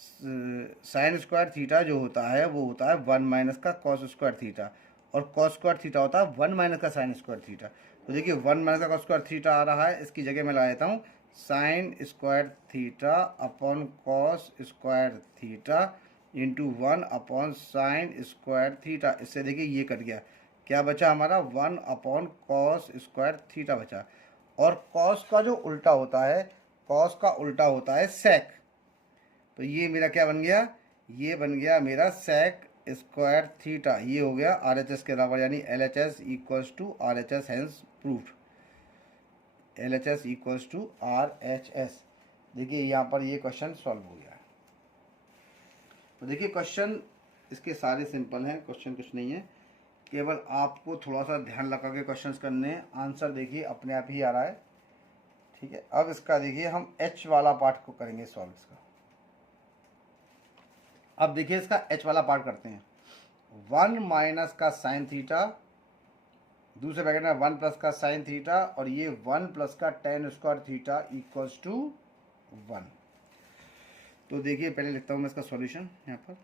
साइन स्क्वायर थीटा जो होता है वो होता है 1 माइनस का कॉस स्क्वायर थीटा, और कॉस स्क्वायर थीटा होता है 1 माइनस का साइन स्क्वायर थीटा। तो देखिए 1 माइनस का कॉस स्क्वायर थीटा आ रहा है, इसकी जगह मैं लगा देता हूँ sine square theta upon cos square theta into 1 upon sine square theta. इससे देखिए ये कट गया, क्या बचा हमारा 1 अपॉन कॉस स्क्वायर थीटा बचा। और कॉस का जो उल्टा होता है, कॉस का उल्टा होता है सेक। तो ये मेरा क्या बन गया, ये बन गया मेरा सेक स्क्वायर थीटा। ये हो गया RHS के बराबर, यानी LHS equals to RHS, hence proof. LHS equals to RHS। देखिए यहाँ पर ये क्वेश्चन सॉल्व हो गया। तो देखिए क्वेश्चन इसके सारे सिंपल हैं, क्वेश्चन कुछ नहीं है, केवल आपको थोड़ा सा ध्यान लगा के क्वेश्चंस करने हैं। आंसर देखिए अपने आप ही आ रहा है, ठीक है। अब इसका देखिए हम H वाला पार्ट को करेंगे सॉल्व इसका। अब देखिए इसका H वाला पार्ट करते हैं। 1 माइनस का साइन थीटा, दूसरे ब्रैकेट में 1 प्लस का साइन थीटा, और ये 1 प्लस का tan square theta equals to 1। तो देखिए पहले लिखता हूँ मैं इसका सॉल्यूशन यहाँ पर,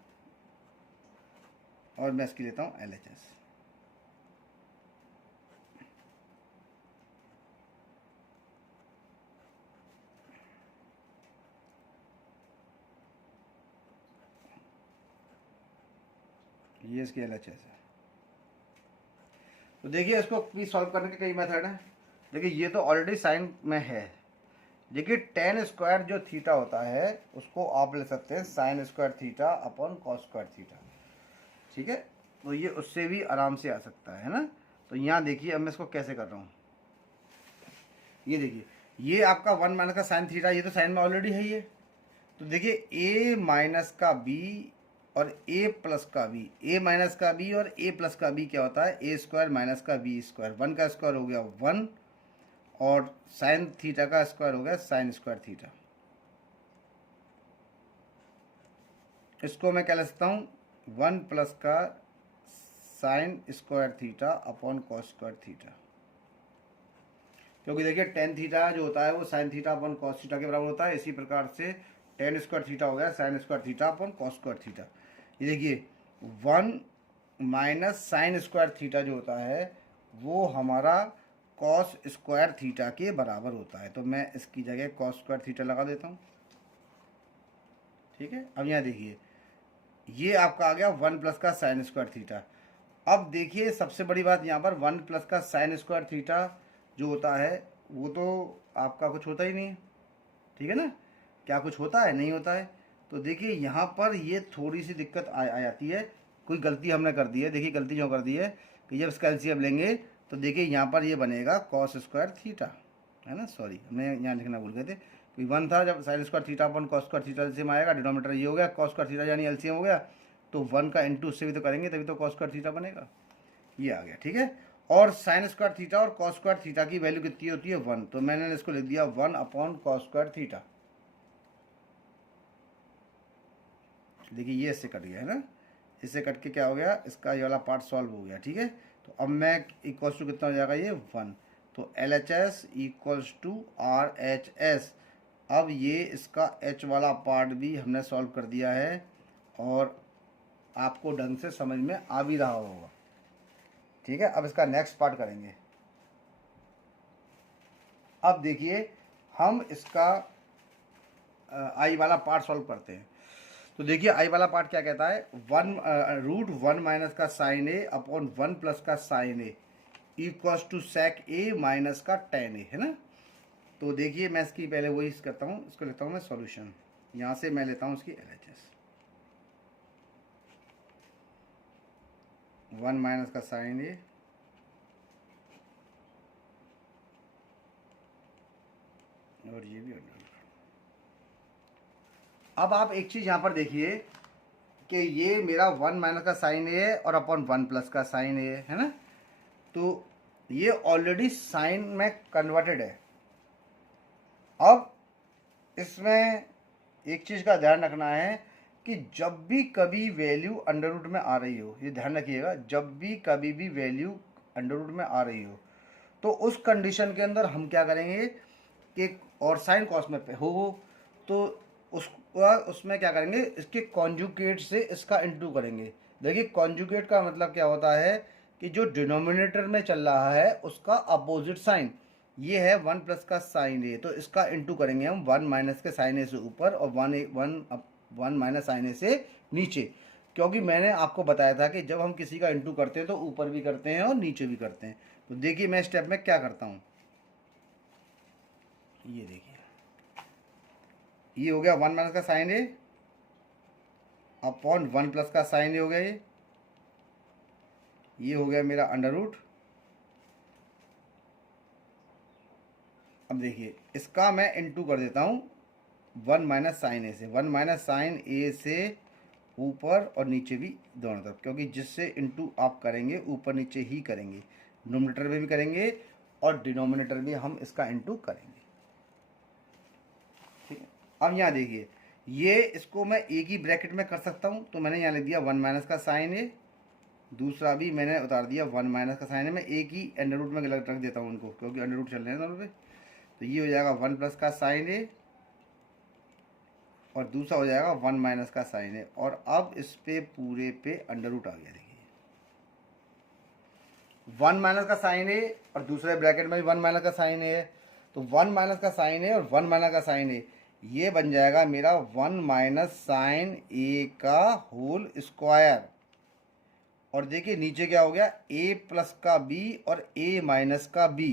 और मैं इसकी लेता हूँ LHS। ये इसकी LHS है। तो देखिए इसको भी सॉल्व करने के कई मेथड हैं। देखिए ये तो ऑलरेडी साइन में है। देखिए टेन स्क्वायर जो थीटा होता है उसको आप ले सकते हैं sine square theta upon cos square theta, ठीक है। तो ये उससे भी आराम से आ सकता है ना। तो यहाँ देखिए अब मैं इसको कैसे कर रहा हूँ, ये देखिए ये आपका 1 माइनस का साइन थीटा, ये तो साइन में ऑलरेडी है ये। तो देखिए a माइनस का b और a प्लस का b, a माइनस का b और a प्लस का b क्या होता है, a स्क्वायर माइनस का b स्क्वायर। 1 का स्क्वायर हो गया 1, और साइन थीटा का स्क्वायर हो गया साइन स्क्वायर थीटा। इसको मैं क्या ले सकता हूँ, 1 प्लस का sine square theta upon cos square theta, क्योंकि देखिए टेन थीटा जो होता है वो sign theta upon cos theta के बराबर होता है। इसी प्रकार से टेन स्क्वायर थीटा हो गया sine square theta upon cos square theta. ये देखिए 1 माइनस साइन स्क्वायर थीटा जो होता है वो हमारा कॉस स्क्वायर थीटा के बराबर होता है। तो मैं इसकी जगह कॉस स्क्वायर थीटा लगा देता हूँ, ठीक है। अब यहाँ देखिए ये आपका आ गया 1 प्लस का साइन स्क्वायर थीटा। अब देखिए सबसे बड़ी बात यहाँ पर 1 प्लस का साइन स्क्वायर थीटा जो होता है वो तो आपका कुछ होता ही नहीं है, ठीक है ना। क्या कुछ होता है, नहीं होता है। तो देखिए यहाँ पर ये थोड़ी सी दिक्कत आ जाती है, कोई गलती हमने कर दी है। देखिए गलती जो कर दी है कि जब इसका एलसीएम लेंगे तो देखिए यहाँ पर ये बनेगा कॉस स्क्वायर थीटा, है ना, सॉरी हमने यहाँ लिखना भूल गए थे कि 1 था, जब साइन स्क्वायर थीटा अपन कॉस स्क्वायर थीटा एलसीएम आएगा, डिनोमिनेटर ये हो गया कॉस स्क्वायर थीटा यानी एलसीएम हो गया, तो 1 का इंटू उससे भी तो करेंगे तभी तो कॉस स्क्वायर थीटा बनेगा, ये आ गया, ठीक है। और साइन स्क्वायर थीटा और कॉस स्क्वायर थीटा की वैल्यू कितनी होती है 1, तो मैंने इसको लिख दिया 1 अपॉन कॉस स्क्वायर थीटा। देखिए ये इससे कट गया है ना, इससे कट के क्या हो गया, इसका ये वाला पार्ट सॉल्व हो गया, ठीक है। तो अब मैं इक्वल्स टू कितना हो जाएगा ये 1, तो LHS इक्वल्स टू RHS। अब ये इसका H वाला पार्ट भी हमने सॉल्व कर दिया है और आपको ढंग से समझ में आ भी रहा होगा, ठीक है। अब इसका नेक्स्ट पार्ट करेंगे। अब देखिए हम इसका आई वाला पार्ट सॉल्व करते हैं। तो देखिए आई वाला पार्ट क्या कहता है, 1 माइनस का साइन ए अपॉन 1 प्लस का sine A equals to sec A minus का टेन ए, है ना। तो देखिए मैं इसकी पहले वही करता हूँ, इसको लेता हूँ मैं सॉल्यूशन, यहाँ से मैं लेता हूँ इसकी LHS, 1 माइनस का साइन ए और ये भी अंडर। अब आप एक चीज़ यहाँ पर देखिए कि ये मेरा 1 माइनस का साइन ए है और अपॉन 1 प्लस का साइन ए है ना, तो ये ऑलरेडी साइन में कन्वर्टेड है। अब इसमें एक चीज़ का ध्यान रखना है कि जब भी कभी वैल्यू अंडर रूट में आ रही हो, ये ध्यान रखिएगा, जब भी कभी भी वैल्यू अंडर रूट में आ रही हो तो उस कंडीशन के अंदर हम क्या करेंगे कि और साइन कॉस में हो तो उसमें क्या करेंगे, इसके कॉन्जुगेट से इसका इनटू करेंगे। देखिए कॉन्जुगेट का मतलब क्या होता है कि जो डिनोमिनेटर में चल रहा है उसका अपोजिट साइन, ये है 1 प्लस का साइन ए, तो इसका इनटू करेंगे हम 1 माइनस के साइन ए से ऊपर और 1 माइनस साइन ए से नीचे, क्योंकि मैंने आपको बताया था कि जब हम किसी का इनटू करते हैं तो ऊपर भी करते हैं और नीचे भी करते हैं। तो देखिए मैं स्टेप में क्या करता हूँ, ये देखिए ये हो गया 1 माइनस का साइन ए अपॉन 1 प्लस का साइन ए हो गया, ये हो गया मेरा अंडर रूट। अब देखिए इसका मैं इनटू कर देता हूँ 1 माइनस साइन ए से, 1 माइनस साइन ए से ऊपर और नीचे भी दोनों तरफ, क्योंकि जिससे इनटू आप करेंगे ऊपर नीचे ही करेंगे, नोमिनेटर में भी करेंगे और डिनोमिनेटर भी हम इसका इनटू करेंगे, ठीक है। अब यहाँ देखिए ये इसको मैं एक ही ब्रैकेट में कर सकता हूँ, तो मैंने यहाँ लिख दिया 1 माइनस का साइन ए, दूसरा भी मैंने उतार दिया 1 माइनस का साइन ए। मैं एक ही अंडर रूट में रख देता हूँ उनको, क्योंकि अंडर रूट चल रहे हैं दोनों पे। तो ये हो जाएगा 1 प्लस का साइन ए और दूसरा हो जाएगा 1 माइनस का साइन ए, और अब इस पे पूरे पे अंडर रूट आ गया। देखिए 1 माइनस का साइन ए और दूसरे ब्रैकेट में भी 1 माइनस का साइन ए है, तो 1 माइनस का साइन ए और 1 माइनस का साइन ए, ये बन जाएगा मेरा 1 माइनस साइन ए का होल स्क्वायर। और देखिए नीचे क्या हो गया, a प्लस का b और a माइनस का b,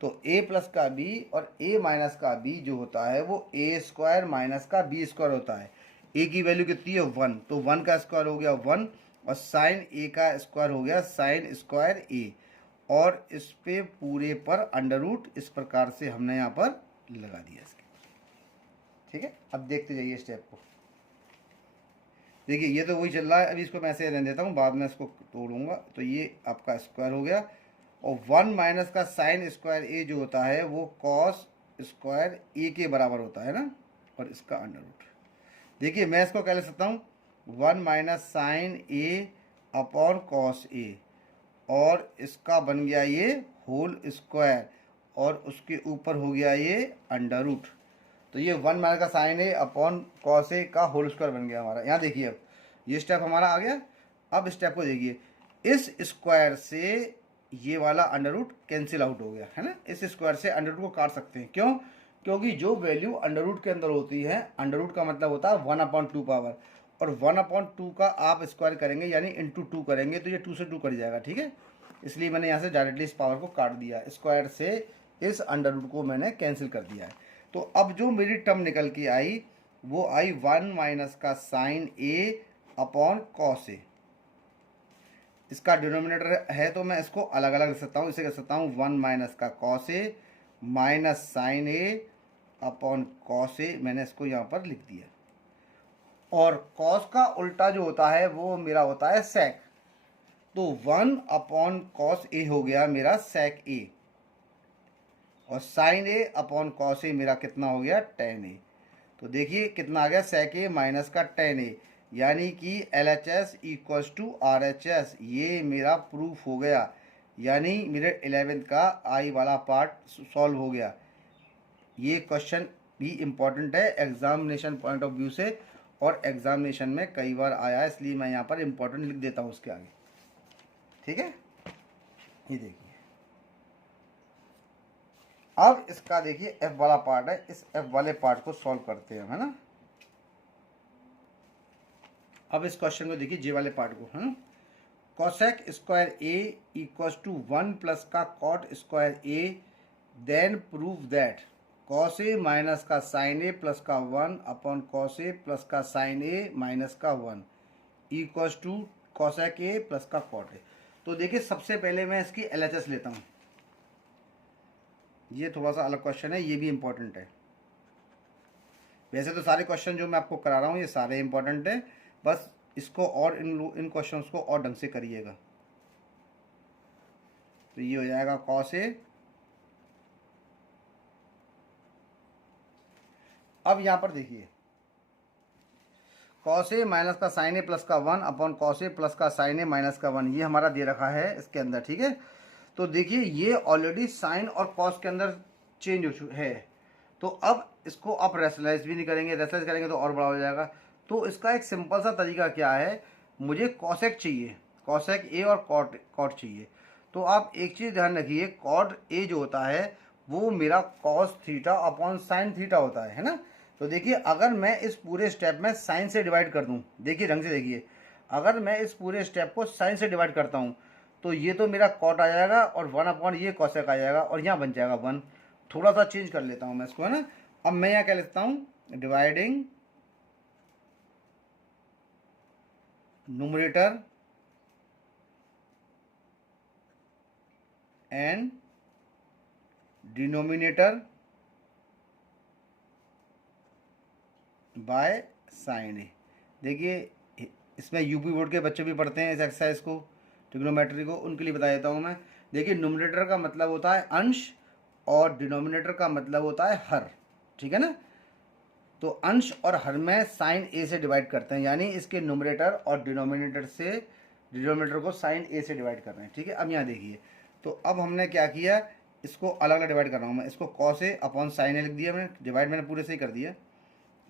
तो a प्लस का b और a माइनस का b जो होता है वो a स्क्वायर माइनस का b स्क्वायर होता है। a की वैल्यू कितनी है 1, तो 1 का स्क्वायर हो गया 1 और साइन a का स्क्वायर हो गया साइन स्क्वायर a, और इस पे पूरे पर अंडर रूट इस प्रकार से हमने यहाँ पर लगा दिया इसके, ठीक है। अब देखते जाइए स्टेप को। देखिए ये तो वही चल रहा है, अभी इसको मैं ऐसे रहने देता हूँ, बाद में इसको तोड़ूंगा। तो ये आपका स्क्वायर हो गया और 1 माइनस का साइन स्क्वायर ए जो होता है वो कॉस स्क्वायर ए के बराबर होता है ना, और इसका अंडर रूट। देखिए मैं इसको क्या ले सकता हूँ, 1 minus sign A upon cos ए, और इसका बन गया ये होल स्क्वायर और उसके ऊपर हो गया ये अंडर रूट। तो ये 1 माइनस का साइन ए अपॉन कॉस ए का होल स्क्वायर बन गया हमारा। यहाँ देखिए अब ये स्टेप हमारा आ गया। अब स्टेप को देखिए, इस स्क्वायर से ये वाला अंडर रूट कैंसिल आउट हो गया है ना, इस स्क्वायर से अंडर रूट को काट सकते हैं। क्यों? क्योंकि जो वैल्यू अंडर रूट के अंदर होती है, अंडर रूट का मतलब होता है 1/2 पावर, और 1/2 का आप स्क्वायर करेंगे यानी इंटू 2 करेंगे तो ये 2 से 2 कट जाएगा, ठीक है। इसलिए मैंने यहाँ से डायरेक्टली इस पावर को काट दिया, स्क्वायर से इस अंडर रूट को मैंने कैंसिल कर दिया है। तो अब जो मेरी टर्म निकल के आई वो आई 1 माइनस का साइन ए अपॉन कॉस ए। इसका डिनोमिनेटर है तो मैं इसको अलग अलग लिख सकता हूँ। इसे कह सकता हूँ 1 माइनस का cos A minus sign A upon cos ए, मैंने इसको यहाँ पर लिख दिया। और कॉस का उल्टा जो होता है वो मेरा होता है सेक, तो 1 अपॉन कॉस ए हो गया मेरा सेक ए, और साइन ए अपॉन कॉस ए मेरा कितना हो गया टेन ए। तो देखिए कितना आ गया सेक ए माइनस का टेन ए, यानी कि L H S equals to R H S. ये मेरा प्रूफ हो गया, यानी मेरे 11th का आई वाला पार्ट सॉल्व हो गया। ये क्वेश्चन भी इम्पॉर्टेंट है एग्जामिनेशन पॉइंट ऑफ व्यू से, और एग्जामिनेशन में कई बार आया है, इसलिए मैं यहाँ पर इम्पोर्टेंट लिख देता हूँ उसके आगे। ठीक है, ये देखिए अब इसका देखिए एफ वाला पार्ट है, इस एफ वाले पार्ट को सॉल्व करते हैं, है ना। अब इस क्वेश्चन को देखिए जे वाले पार्ट को, है ना। Cosec square A equals to 1 plus का cot square A, then prove that cos A minus का साइन ए प्लस का 1 अपॉन कॉस ए प्लस का साइन ए माइनस का 1 equals to cosec A plus का कॉट ए। तो देखिए सबसे पहले मैं इसकी एलएचएस लेता हूँ। ये थोड़ा सा अलग क्वेश्चन है, ये भी इम्पोर्टेंट है। वैसे तो सारे क्वेश्चन जो मैं आपको करा रहा हूँ ये सारे इम्पोर्टेंट हैं, बस इसको और इन क्वेश्चंस को और ढंग से करिएगा। तो ये हो जाएगा कॉस ए। अब यहाँ पर देखिए कॉस ए माइनस का साइन ए प्लस का 1 अपॉन कॉस ए प्लस का साइन ए माइनस का 1, ये हमारा दे रखा है इसके अंदर। ठीक है, तो देखिए ये ऑलरेडी साइन और कॉस के अंदर चेंज हो चुका है, तो अब इसको आप रेशनलाइज भी नहीं करेंगे, रेशनलाइज करेंगे तो और बड़ा हो जाएगा। तो इसका एक सिंपल सा तरीका क्या है, मुझे कॉसेक चाहिए, कॉसेक ए और कॉट चाहिए। तो आप एक चीज़ ध्यान रखिए, कॉट ए जो होता है वो मेरा cos theta upon sine theta होता है ना। तो देखिए अगर मैं इस पूरे स्टेप में साइन से डिवाइड कर दूं, देखिए ढंग से देखिए, अगर मैं इस पूरे स्टेप को साइन से डिवाइड करता हूं तो ये तो मेरा कॉट आ जाएगा और 1 अपॉन ये कॉसेक आ जाएगा, और यहाँ बन जाएगा 1। थोड़ा सा चेंज कर लेता हूँ मैं इसको, है ना। अब मैं यहाँ क्या लिखता हूँ, dividing numerator and denominator by sine A. देखिए इसमें यूपी बोर्ड के बच्चे भी पढ़ते हैं इस एक्सरसाइज को, ट्रिग्नोमेट्री को, उनके लिए बता देता हूँ मैं। देखिए न्यूमरेटर का मतलब होता है अंश और डिनोमिनेटर का मतलब होता है हर। ठीक है ना, तो अंश और हर में साइन ए से डिवाइड करते हैं, यानी इसके न्यूमरेटर और डिनोमिनेटर को साइन ए से डिवाइड कर रहे हैं। ठीक है, अब यहाँ देखिए, तो अब हमने क्या किया, इसको अलग अलग डिवाइड कर रहा हूँ मैं। इसको कॉस ए अपॉन साइन ए लिख दिया मैंने, डिवाइड मैंने पूरे से ही कर दिया।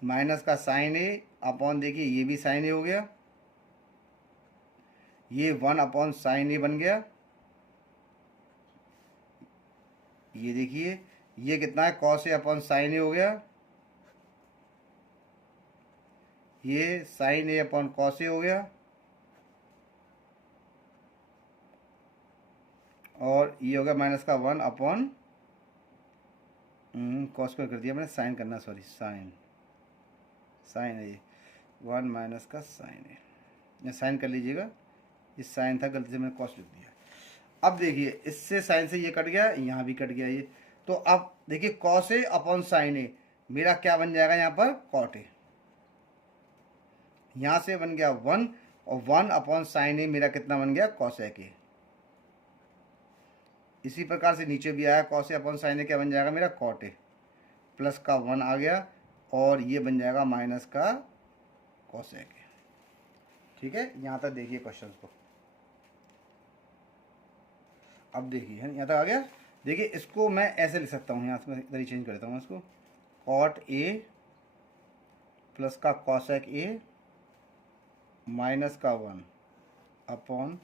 माइनस का साइन ए अपॉन, देखिए ये भी साइन ए हो गया, ये 1 अपॉन साइन ए बन गया। ये देखिए ये कितना है, कॉस ए अपॉन साइन ए हो गया, ये साइन ए अपॉन कॉस ए हो गया, और ये हो गया माइनस का 1 अपॉन कॉस को कर दिया मैंने, साइन करना, सॉरी साइन ए 1 माइनस का साइन ए, या साइन कर लीजिएगा, ये साइन था, गलती से मैंने कॉस लिख दिया। अब देखिए इससे साइन से ये कट गया, यहाँ भी कट गया ये। तो अब देखिए कॉस ए अपॉन साइन ए मेरा क्या बन जाएगा यहाँ पर, कॉट ए। यहाँ से बन गया 1, और 1 अपॉन साइन ए मेरा कितना बन गया, कॉसेक ए। इसी प्रकार से नीचे भी आया, कॉस ए अपॉन साइन ए क्या बन जाएगा मेरा, कॉट ए, प्लस का 1 आ गया, और ये बन जाएगा माइनस का कॉसेक ए। ठीक है, यहाँ तक देखिए क्वेश्चन को। अब देखिए है यहाँ तक आ गया। देखिए इसको मैं ऐसे लिख सकता हूँ, यहाँ से इधर ही चेंज कर देता हूँ इसको, कॉट ए प्लस का कॉसेक ए माइनस का 1 अपॉन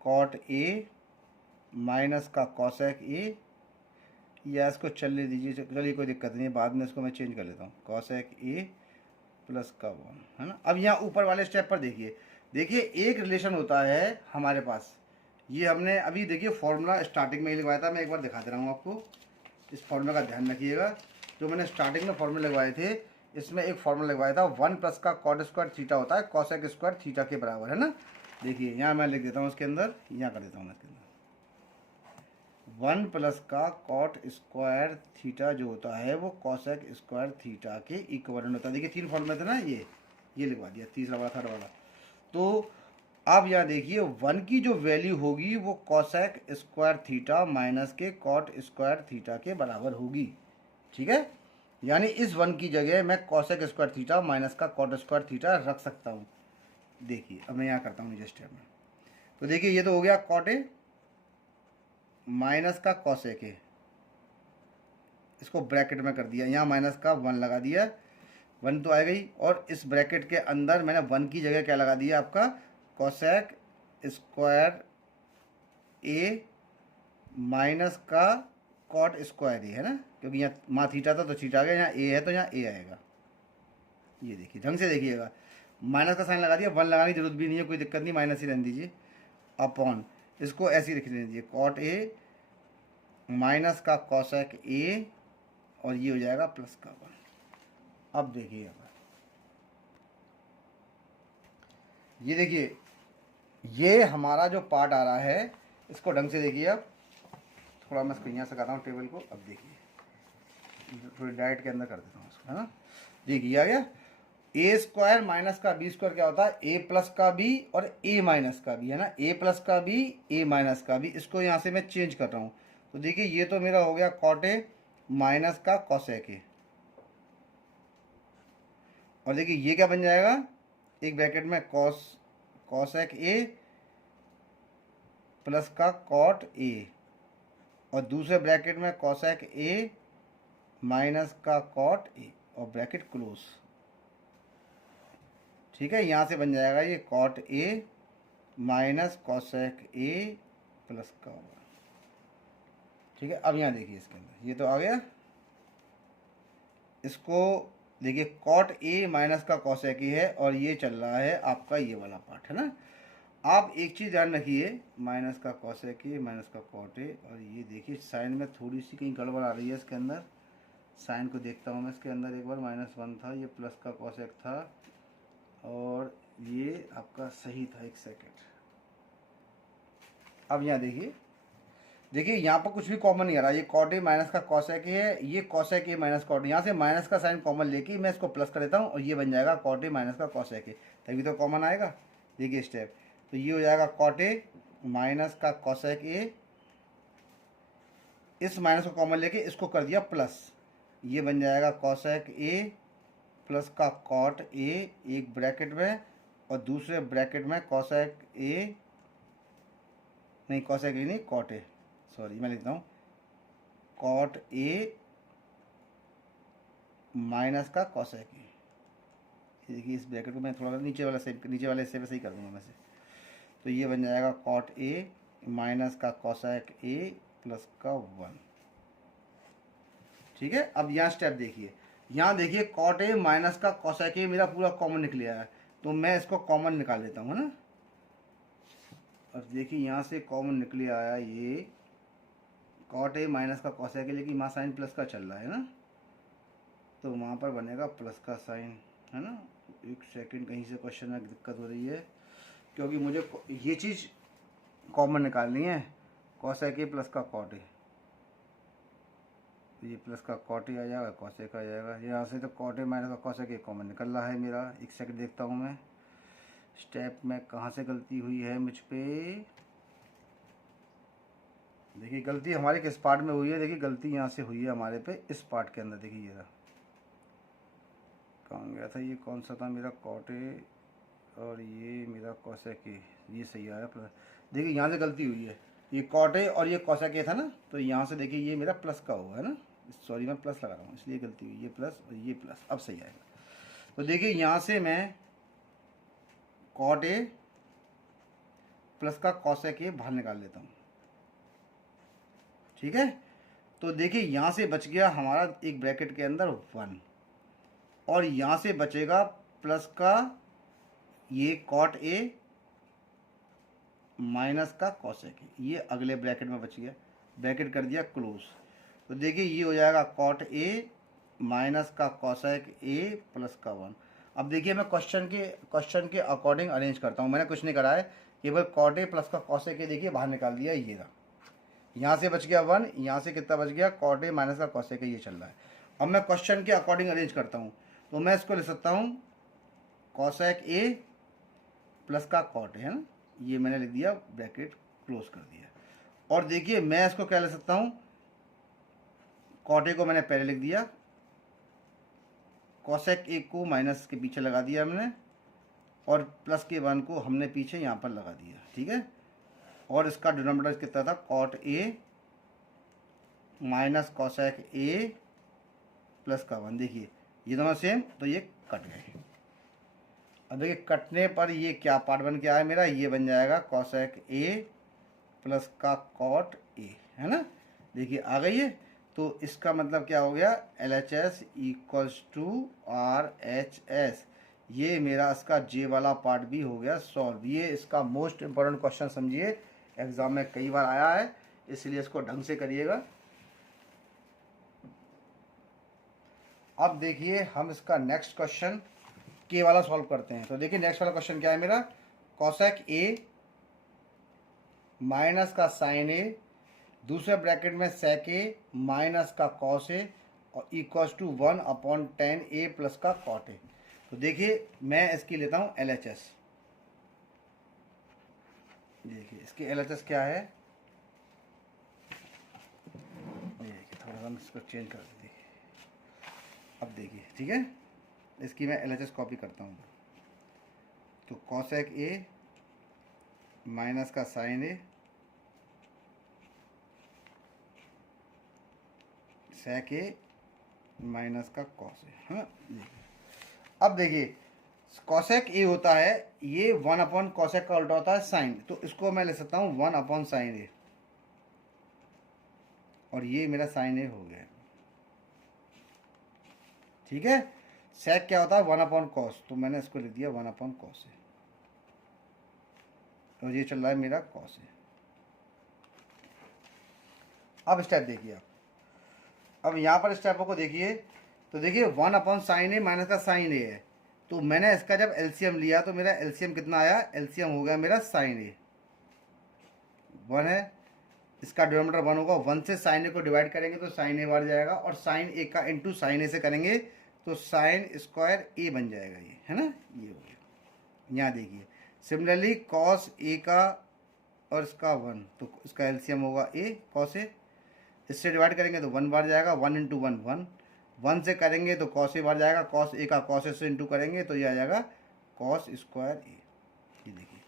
कॉट ए माइनस का कॉसेक ए, या इसको चलने दीजिए, चलिए कोई दिक्कत नहीं है, बाद में इसको मैं चेंज कर लेता हूँ, कॉसेक ए प्लस का 1, है ना। अब यहाँ ऊपर वाले स्टेप पर देखिए एक रिलेशन होता है हमारे पास, ये हमने अभी देखिए फॉर्मूला स्टार्टिंग में ही लगवाया था, मैं एक बार दिखा दे रहा हूँ आपको, इस फॉर्मूला का ध्यान रखिएगा। जो मैंने स्टार्टिंग में फॉर्मूले लगवाए थे, इसमें एक फॉर्मूला लगवाया था, 1 प्लस का कॉट स्क्वायर थीटा होता है कॉसेक स्क्वायर थीटा के बराबर, है ना। देखिए यहाँ मैं लिख देता हूँ उसके अंदर, यहाँ कर देता हूँ मैं इसके अंदर 1 प्लस का कॉट स्क्वायर थीटा जो होता है वो कॉसेक स्क्वायर थीटा के इक्विवेलेंट होता है। देखिए 3 फॉर्मूले थे ना, ये लिखवा दिया, तीसरा वाला थर्ड वाला। तो अब यहाँ देखिए 1 की जो वैल्यू होगी वो कॉसेक स्क्वायर थीटा माइनस के कॉट स्क्वायर थीटा के बराबर होगी, ठीक है। यानी इस 1 की जगह मैं कॉसेक स्क्वायर थीटा माइनस का कॉट स्क्वायर थीटा रख सकता हूँ। देखिए अब मैं यहाँ करता हूँ नीचे स्टेप में। तो देखिए ये तो हो गया कॉट ए माइनस का कॉसेक ए, इसको ब्रैकेट में कर दिया, यहाँ माइनस का 1 लगा दिया, 1 तो आ गई, और इस ब्रैकेट के अंदर मैंने 1 की जगह क्या लगा दिया आपका कॉसेक स्क्वायर ए माइनस का कॉट स्क्वायर ए, है ना, क्योंकि यहाँ माँ थीटा था तो थीटा आ गया, यहाँ ए है तो यहाँ ए आएगा। ये देखिए ढंग से देखिएगा, माइनस का साइन लगा दिया, 1 लगाने की जरूरत भी नहीं है, कोई दिक्कत नहीं, माइनस ही रहने दीजिए, अपॉन इसको ऐसे ही लिख दीजिए कॉट ए माइनस का कॉसेक ए, और ये हो जाएगा प्लस का 1। अब देखिए ये देखिए ये हमारा जो पार्ट आ रहा है इसको ढंग से देखिए। अब थोड़ा मैं इसको यहाँ से करता हूँ टेबल को। अब देखिए थोड़ी डाइट के अंदर कर देता हूँ इसको, है ना। देखिए आ गया ए स्क्वायर माइनस का बी स्क्वायर क्या होता है ए प्लस का बी और ए माइनस का बी, है ना, ए प्लस का बी ए माइनस का बी। इसको यहाँ से मैं चेंज कर रहा हूँ। तो देखिए ये तो मेरा हो गया कॉट ए माइनस का कॉसेक ए, और देखिए ये क्या बन जाएगा, एक ब्रैकेट में कॉसेक ए प्लस का कॉट ए, और दूसरे ब्रैकेट में कॉसेक ए माइनस का कॉट ए, और ब्रैकेट क्लोज, ठीक है। यहाँ से बन जाएगा ये cot A minus cosec A plus का 1, ठीक है। अब यहाँ देखिए इसके अंदर ये तो आ गया, इसको देखिए कॉट ए माइनस का कॉसेक ए है, और ये चल रहा है आपका ये वाला पार्ट, है ना। आप एक चीज़ ध्यान रखिए, माइनस का कॉसेक ए माइनस का कॉट ए, और ये देखिए साइन में थोड़ी सी कहीं गड़बड़ आ रही है इसके अंदर, साइन को देखता हूँ मैं इसके अंदर एक बार, -1 था, ये प्लस का कॉसेक था, और ये आपका सही था, एक सेकेंड। अब यहाँ देखिए यहाँ पर कुछ भी कॉमन नहीं आ रहा, ये कॉट ए माइनस का कॉसेक ए है, ये कॉसेक ए माइनस कॉट, यहाँ से माइनस का साइन कॉमन लेके मैं इसको प्लस कर देता हूँ, और ये बन जाएगा कॉट ए माइनस का कॉसेक ए, तभी तो कॉमन आएगा। देखिए स्टेप, तो ये हो जाएगा कॉट ए माइनस का कॉसेक ए, इस माइनस को कॉमन लेके इसको कर दिया प्लस, ये बन जाएगा कॉसेक ए प्लस का कॉट ए एक ब्रैकेट में, और दूसरे ब्रैकेट में कॉसेक ए, नहीं कॉसेक ए नहीं कॉट ए, सॉरी मैं लिखता हूँ कॉट ए माइनस का कॉसेक ए। देखिए इस ब्रैकेट को मैं थोड़ा नीचे वाले हिस्से पे सही कर दूँगा मैं से, तो ये बन जाएगा कॉट ए माइनस का कॉसेक ए प्लस का 1, ठीक है। अब यहाँ स्टेप देखिए, यहाँ देखिए कॉट ए माइनस का कॉसेक ए मेरा पूरा कॉमन निकल आया है, तो मैं इसको कॉमन निकाल लेता हूँ, है ना। अब देखिए यहाँ से कॉमन निकले आया ये कॉट ए माइनस का कॉसेक ए, लेकिन वहाँ साइन प्लस का चल रहा है ना, तो वहाँ पर बनेगा प्लस का साइन, है ना। एक सेकंड, कहीं से क्वेश्चन में दिक्कत हो रही है, क्योंकि मुझे ये चीज़ कॉमन निकालनी है, कॉसेक ए प्लस का कॉट ए, तो ये प्लस का कॉट ए आ जाएगा, कॉसेक आ जाएगा, यहाँ से तो कॉट ए माइनस का कॉसेक ए कॉमन निकल रहा है मेरा। एक सेकंड देखता हूँ मैं स्टेप में कहाँ से गलती हुई है मुझ पे। देखिए गलती हमारे किस पार्ट में हुई है, देखिए गलती यहाँ से हुई है हमारे पे इस पार्ट के अंदर। देखिए ये रहा, कहाँ गया था, ये कौन सा था मेरा कॉट ए, और ये मेरा कॉसेक ए, ये सही आया प्लस। देखिए यहाँ से गलती हुई है, ये कॉट ए और ये कॉसेक ए था ना, तो यहाँ से देखिए ये मेरा प्लस का हुआ है ना, सॉरी मैं प्लस लगा रहा हूँ इसलिए गलती हुई, ये प्लस और ये प्लस, अब सही आएगा। तो देखिए यहाँ से मैं कॉट ए प्लस का कॉसेक ए बाहर निकाल लेता हूँ, ठीक है। तो देखिए यहाँ से बच गया हमारा एक ब्रैकेट के अंदर 1, और यहाँ से बचेगा प्लस का ये कॉट ए माइनस का कॉसेक ए, ये अगले ब्रैकेट में बच गया, ब्रैकेट कर दिया क्लोज। तो देखिए ये हो जाएगा कॉट ए माइनस का कॉसेक ए प्लस का 1। अब देखिए मैं क्वेश्चन के अकॉर्डिंग अरेंज करता हूँ, मैंने कुछ नहीं करा है, केवल कॉट ए प्लस का कॉसेक ए देखिए बाहर निकाल दिया, ये रहा, यहाँ से बच गया 1, यहाँ से कितना बच गया कॉट ए माइनस का कॉसेक ए, ये चल रहा है। अब मैं क्वेश्चन के अकॉर्डिंग अरेंज करता हूँ, तो मैं इसको लिख सकता हूँ कॉसेक ए प्लस का कॉट है ना, ये मैंने लिख दिया, ब्रैकेट क्लोज कर दिया। और देखिए मैं इसको क्या लिख सकता हूँ, कॉट ए को मैंने पहले लिख दिया, कॉसेक ए को माइनस के पीछे लगा दिया हमने, और प्लस के 1 को हमने पीछे यहाँ पर लगा दिया, ठीक है। और इसका डिनोमिनेटर कितना था, cot A minus cosec A plus का 1। देखिए ये दोनों सेम, तो ये कट गए। अब देखिए कटने पर ये क्या पार्ट बन के आया मेरा, ये बन जाएगा कॉसेक ए प्लस का कॉट ए, है ना। देखिए आ गई है, तो इसका मतलब क्या हो गया, LHS इक्वल्स टू RHS। ये मेरा इसका जे वाला पार्ट भी हो गया सॉल्व। ये इसका मोस्ट इम्पोर्टेंट क्वेश्चन समझिए, एग्जाम में कई बार आया है, इसलिए इसको ढंग से करिएगा। अब देखिए हम इसका नेक्स्ट क्वेश्चन के वाला सॉल्व करते हैं। तो देखिए नेक्स्ट वाला क्वेश्चन क्या है मेरा, कॉसेक ए माइनस का साइन ए, दूसरे ब्रैकेट में सेक ए माइनस का कॉस ए, और इक्वल्स टू 1/10 ए प्लस का कॉट ए। तो देखिए मैं इसकी लेता हूँ LHS। देखिए इसकी LHS क्या है, देखिए थोड़ा सा इसको चेंज कर दीजिए। अब देखिए ठीक है, इसकी मैं LHS कॉपी करता हूँ। तो कॉसेक ए माइनस का sine A, sec A minus का कॉस ए, हाँ। अब देखिए कॉसेक ए होता है, ये 1 कॉसेक का उल्टा होता है साइन, तो इसको मैं ले सकता हूँ 1 साइन ए, और ये मेरा साइन ए हो गया, ठीक है। सेक क्या होता है 1 कॉस, तो मैंने इसको लिख दिया 1 कॉस ए, और ये चल रहा है मेरा कॉस ए। अब स्टेप देखिए आप, अब यहाँ पर स्टेपों को देखिए, तो देखिए 1 साइन ए माइनस का साइन ए है, तो मैंने इसका जब एलसीएम लिया तो मेरा एलसीएम कितना आया, एलसीएम हो गया मेरा साइन ए 1 है, इसका डिनोमिनेटर 1 होगा, 1 से साइन ए को डिवाइड करेंगे तो साइन ए बढ़ जाएगा, और साइन ए का इंटू साइन ए से करेंगे तो साइन स्क्वायर ए बन जाएगा, ये है ना, ये हो गया। यहाँ देखिए सिमिलरली कॉस ए का और इसका 1, तो इसका एलसीएम होगा ए कॉस ए, इससे डिवाइड करेंगे तो 1 बढ़ जाएगा, 1 इंटू 1 1, 1 से करेंगे तो कॉस ए बढ़ जाएगा, कॉस ए का कॉस ए से इंटू करेंगे तो ये आ जाएगा कॉस स्क्वायर ए। ये देखिए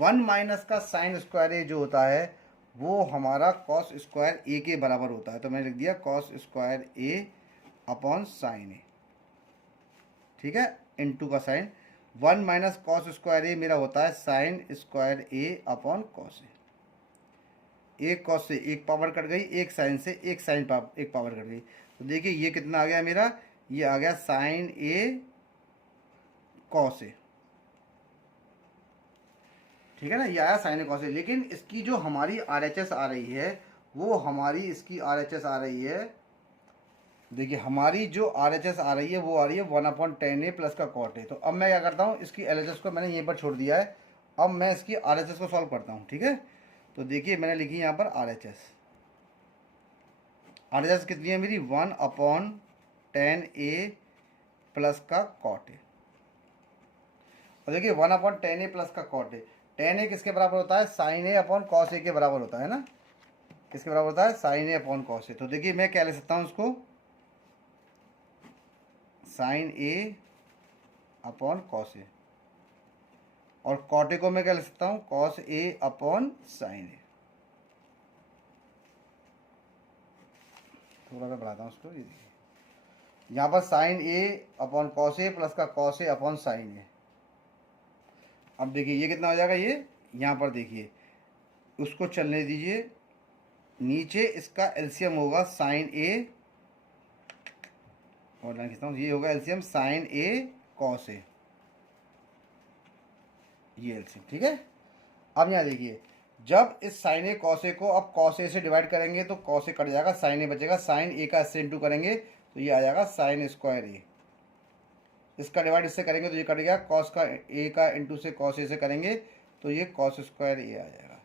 1 माइनस का साइन स्क्वायर ए जो होता है वो हमारा कॉस स्क्वायर ए के बराबर होता है, तो मैंने लिख दिया cos square A upon sine ए, ठीक है, इंटू का साइन। 1 माइनस कॉस स्क्वायर ए मेरा होता है sign square A upon cos ए। एक कॉस से एक पावर कट गई, एक साइन से एक साइन एक पावर कट गई, तो देखिए ये कितना आ गया मेरा, ये आ गया साइन ए कॉस ए, ठीक है ना, ये आया साइन ए कॉस ए। लेकिन इसकी जो हमारी RHS आ रही है वो हमारी इसकी RHS आ रही है, देखिए हमारी जो RHS आ रही है वो आ रही है 1/10 ए प्लस का कॉट ए। तो अब मैं क्या करता हूँ, इसकी LHS को मैंने यहीं पर छोड़ दिया है, अब मैं इसकी RHS को सॉल्व करता हूँ, ठीक है। तो देखिए मैंने लिखी यहाँ पर RHS कितनी है मेरी, 1/10 ए प्लस का कॉट ए। और देखिए 1/10 ए प्लस का कॉट ए, 10 ए किसके बराबर होता है, साइन ए अपॉन कॉस ए के बराबर होता है ना, किसके बराबर होता है, साइन ए अपॉन कॉस ए। तो देखिए मैं क्या ले सकता हूँ उसको, साइन ए अपॉन कॉस ए, और कॉट ए को मैं क्या ले सकता हूँ, कॉस ए अपॉन साइन ए। थोड़ा सा बढ़ाता हूँ उसको, ये देखिए यहाँ पर sign A upon cos A plus का कॉस ए अपॉन साइन ए। अब देखिए ये कितना हो जाएगा, ये यहाँ पर देखिए उसको चलने दीजिए, नीचे इसका एलसीएम होगा साइन ए, और लाइन खींचता हूँ, ये होगा LCM sign A cos A, ये एलसीएम, ठीक है। अब यहाँ देखिए जब इस साइन ए कॉस ए को अब कॉस ए से डिवाइड करेंगे तो कॉस ए कट जाएगा, साइन ए बचेगा, साइन ए का इससे इंटू करेंगे तो ये आ जाएगा साइन स्क्वायर ए। इसका डिवाइड इससे करेंगे तो ये कट गया, कॉस का ए का इंटू से कॉस ए से करेंगे तो ये कॉस स्क्वायर ए आ जाएगा।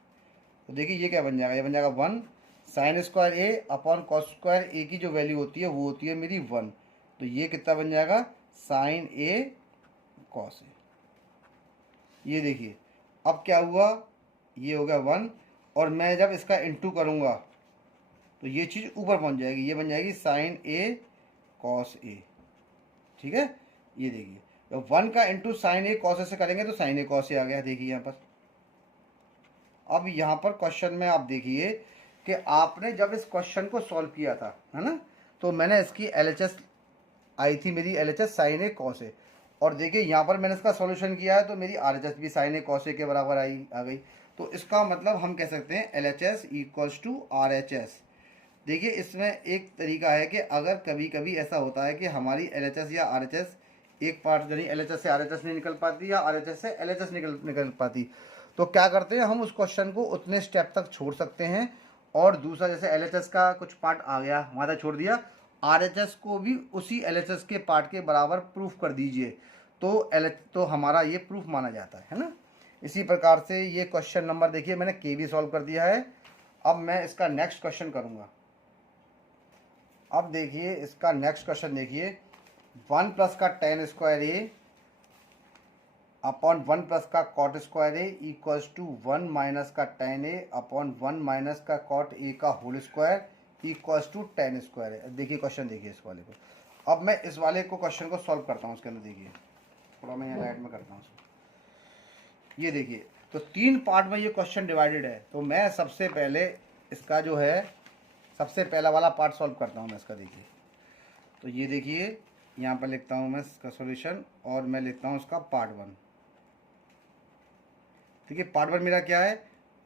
तो देखिए ये क्या बन जाएगा, ये बन जाएगा 1 sign square A upon cos square ए की जो वैल्यू होती है वो होती है मेरी 1। तो ये कितना बन जाएगा, साइन ए कॉस ए। ये देखिए अब क्या हुआ, ये हो गया 1 और मैं जब इसका इंटू करूँगा तो ये चीज़ ऊपर पहुँच जाएगी, ये बन जाएगी साइन ए कॉस ए। ठीक है, ये देखिए तो 1 का into sine A cos A से करेंगे तो साइन ए कॉस ए आ गया। देखिए यहाँ पर, अब यहाँ पर क्वेश्चन में आप देखिए कि आपने जब इस क्वेश्चन को सॉल्व किया था, है ना, तो मैंने इसकी एलएचएस आई थी मेरी, LHS sign A cos A, और देखिए यहाँ पर मैंने इसका सॉल्यूशन किया है तो मेरी आरएचएस भी साइन ए कॉस ए के बराबर आ गई। तो इसका मतलब हम कह सकते हैं एलएचएस इक्वल्स टू आरएचएस। देखिए इसमें एक तरीका है कि अगर कभी कभी ऐसा होता है कि हमारी एलएचएस या आरएचएस एक पार्ट यानी एलएचएस से आरएचएस नहीं निकल पाती या आरएचएस से एलएचएस निकल पाती, तो क्या करते हैं हम उस क्वेश्चन को उतने स्टेप तक छोड़ सकते हैं। और दूसरा जैसे एलएचएस का कुछ पार्ट आ गया हमारा छोड़ दिया, आरएचएस को भी उसी एलएचएस के पार्ट के बराबर प्रूफ कर दीजिए तो हमारा ये प्रूफ माना जाता है ना। इसी प्रकार से ये क्वेश्चन नंबर देखिए मैंने के भी सॉल्व कर दिया है। अब मैं इसका नेक्स्ट क्वेश्चन करूँगा। अब देखिए इसका नेक्स्ट क्वेश्चन देखिए, 1 प्लस का tan square A upon 1 plus का cot square A equals to 1 minus का टेन ए अपॉन 1 माइनस का कॉट ए का whole square equals to tan square है। देखिए क्वेश्चन देखिए इस वाले को। अब मैं इस वाले को क्वेश्चन को सॉल्व करता हूँ। उसके अंदर देखिए थोड़ा मैं यहाँ लाइट में करता हूँ। ये देखिए तो 3 पार्ट में ये क्वेश्चन डिवाइडेड है, तो मैं सबसे पहले इसका जो है सबसे पहला वाला पार्ट सॉल्व करता हूँ मैं इसका। देखिए तो ये देखिए यहाँ पर लिखता हूँ मैं इसका सॉल्यूशन और मैं लिखता हूँ इसका पार्ट 1। देखिए पार्ट 1 मेरा क्या है,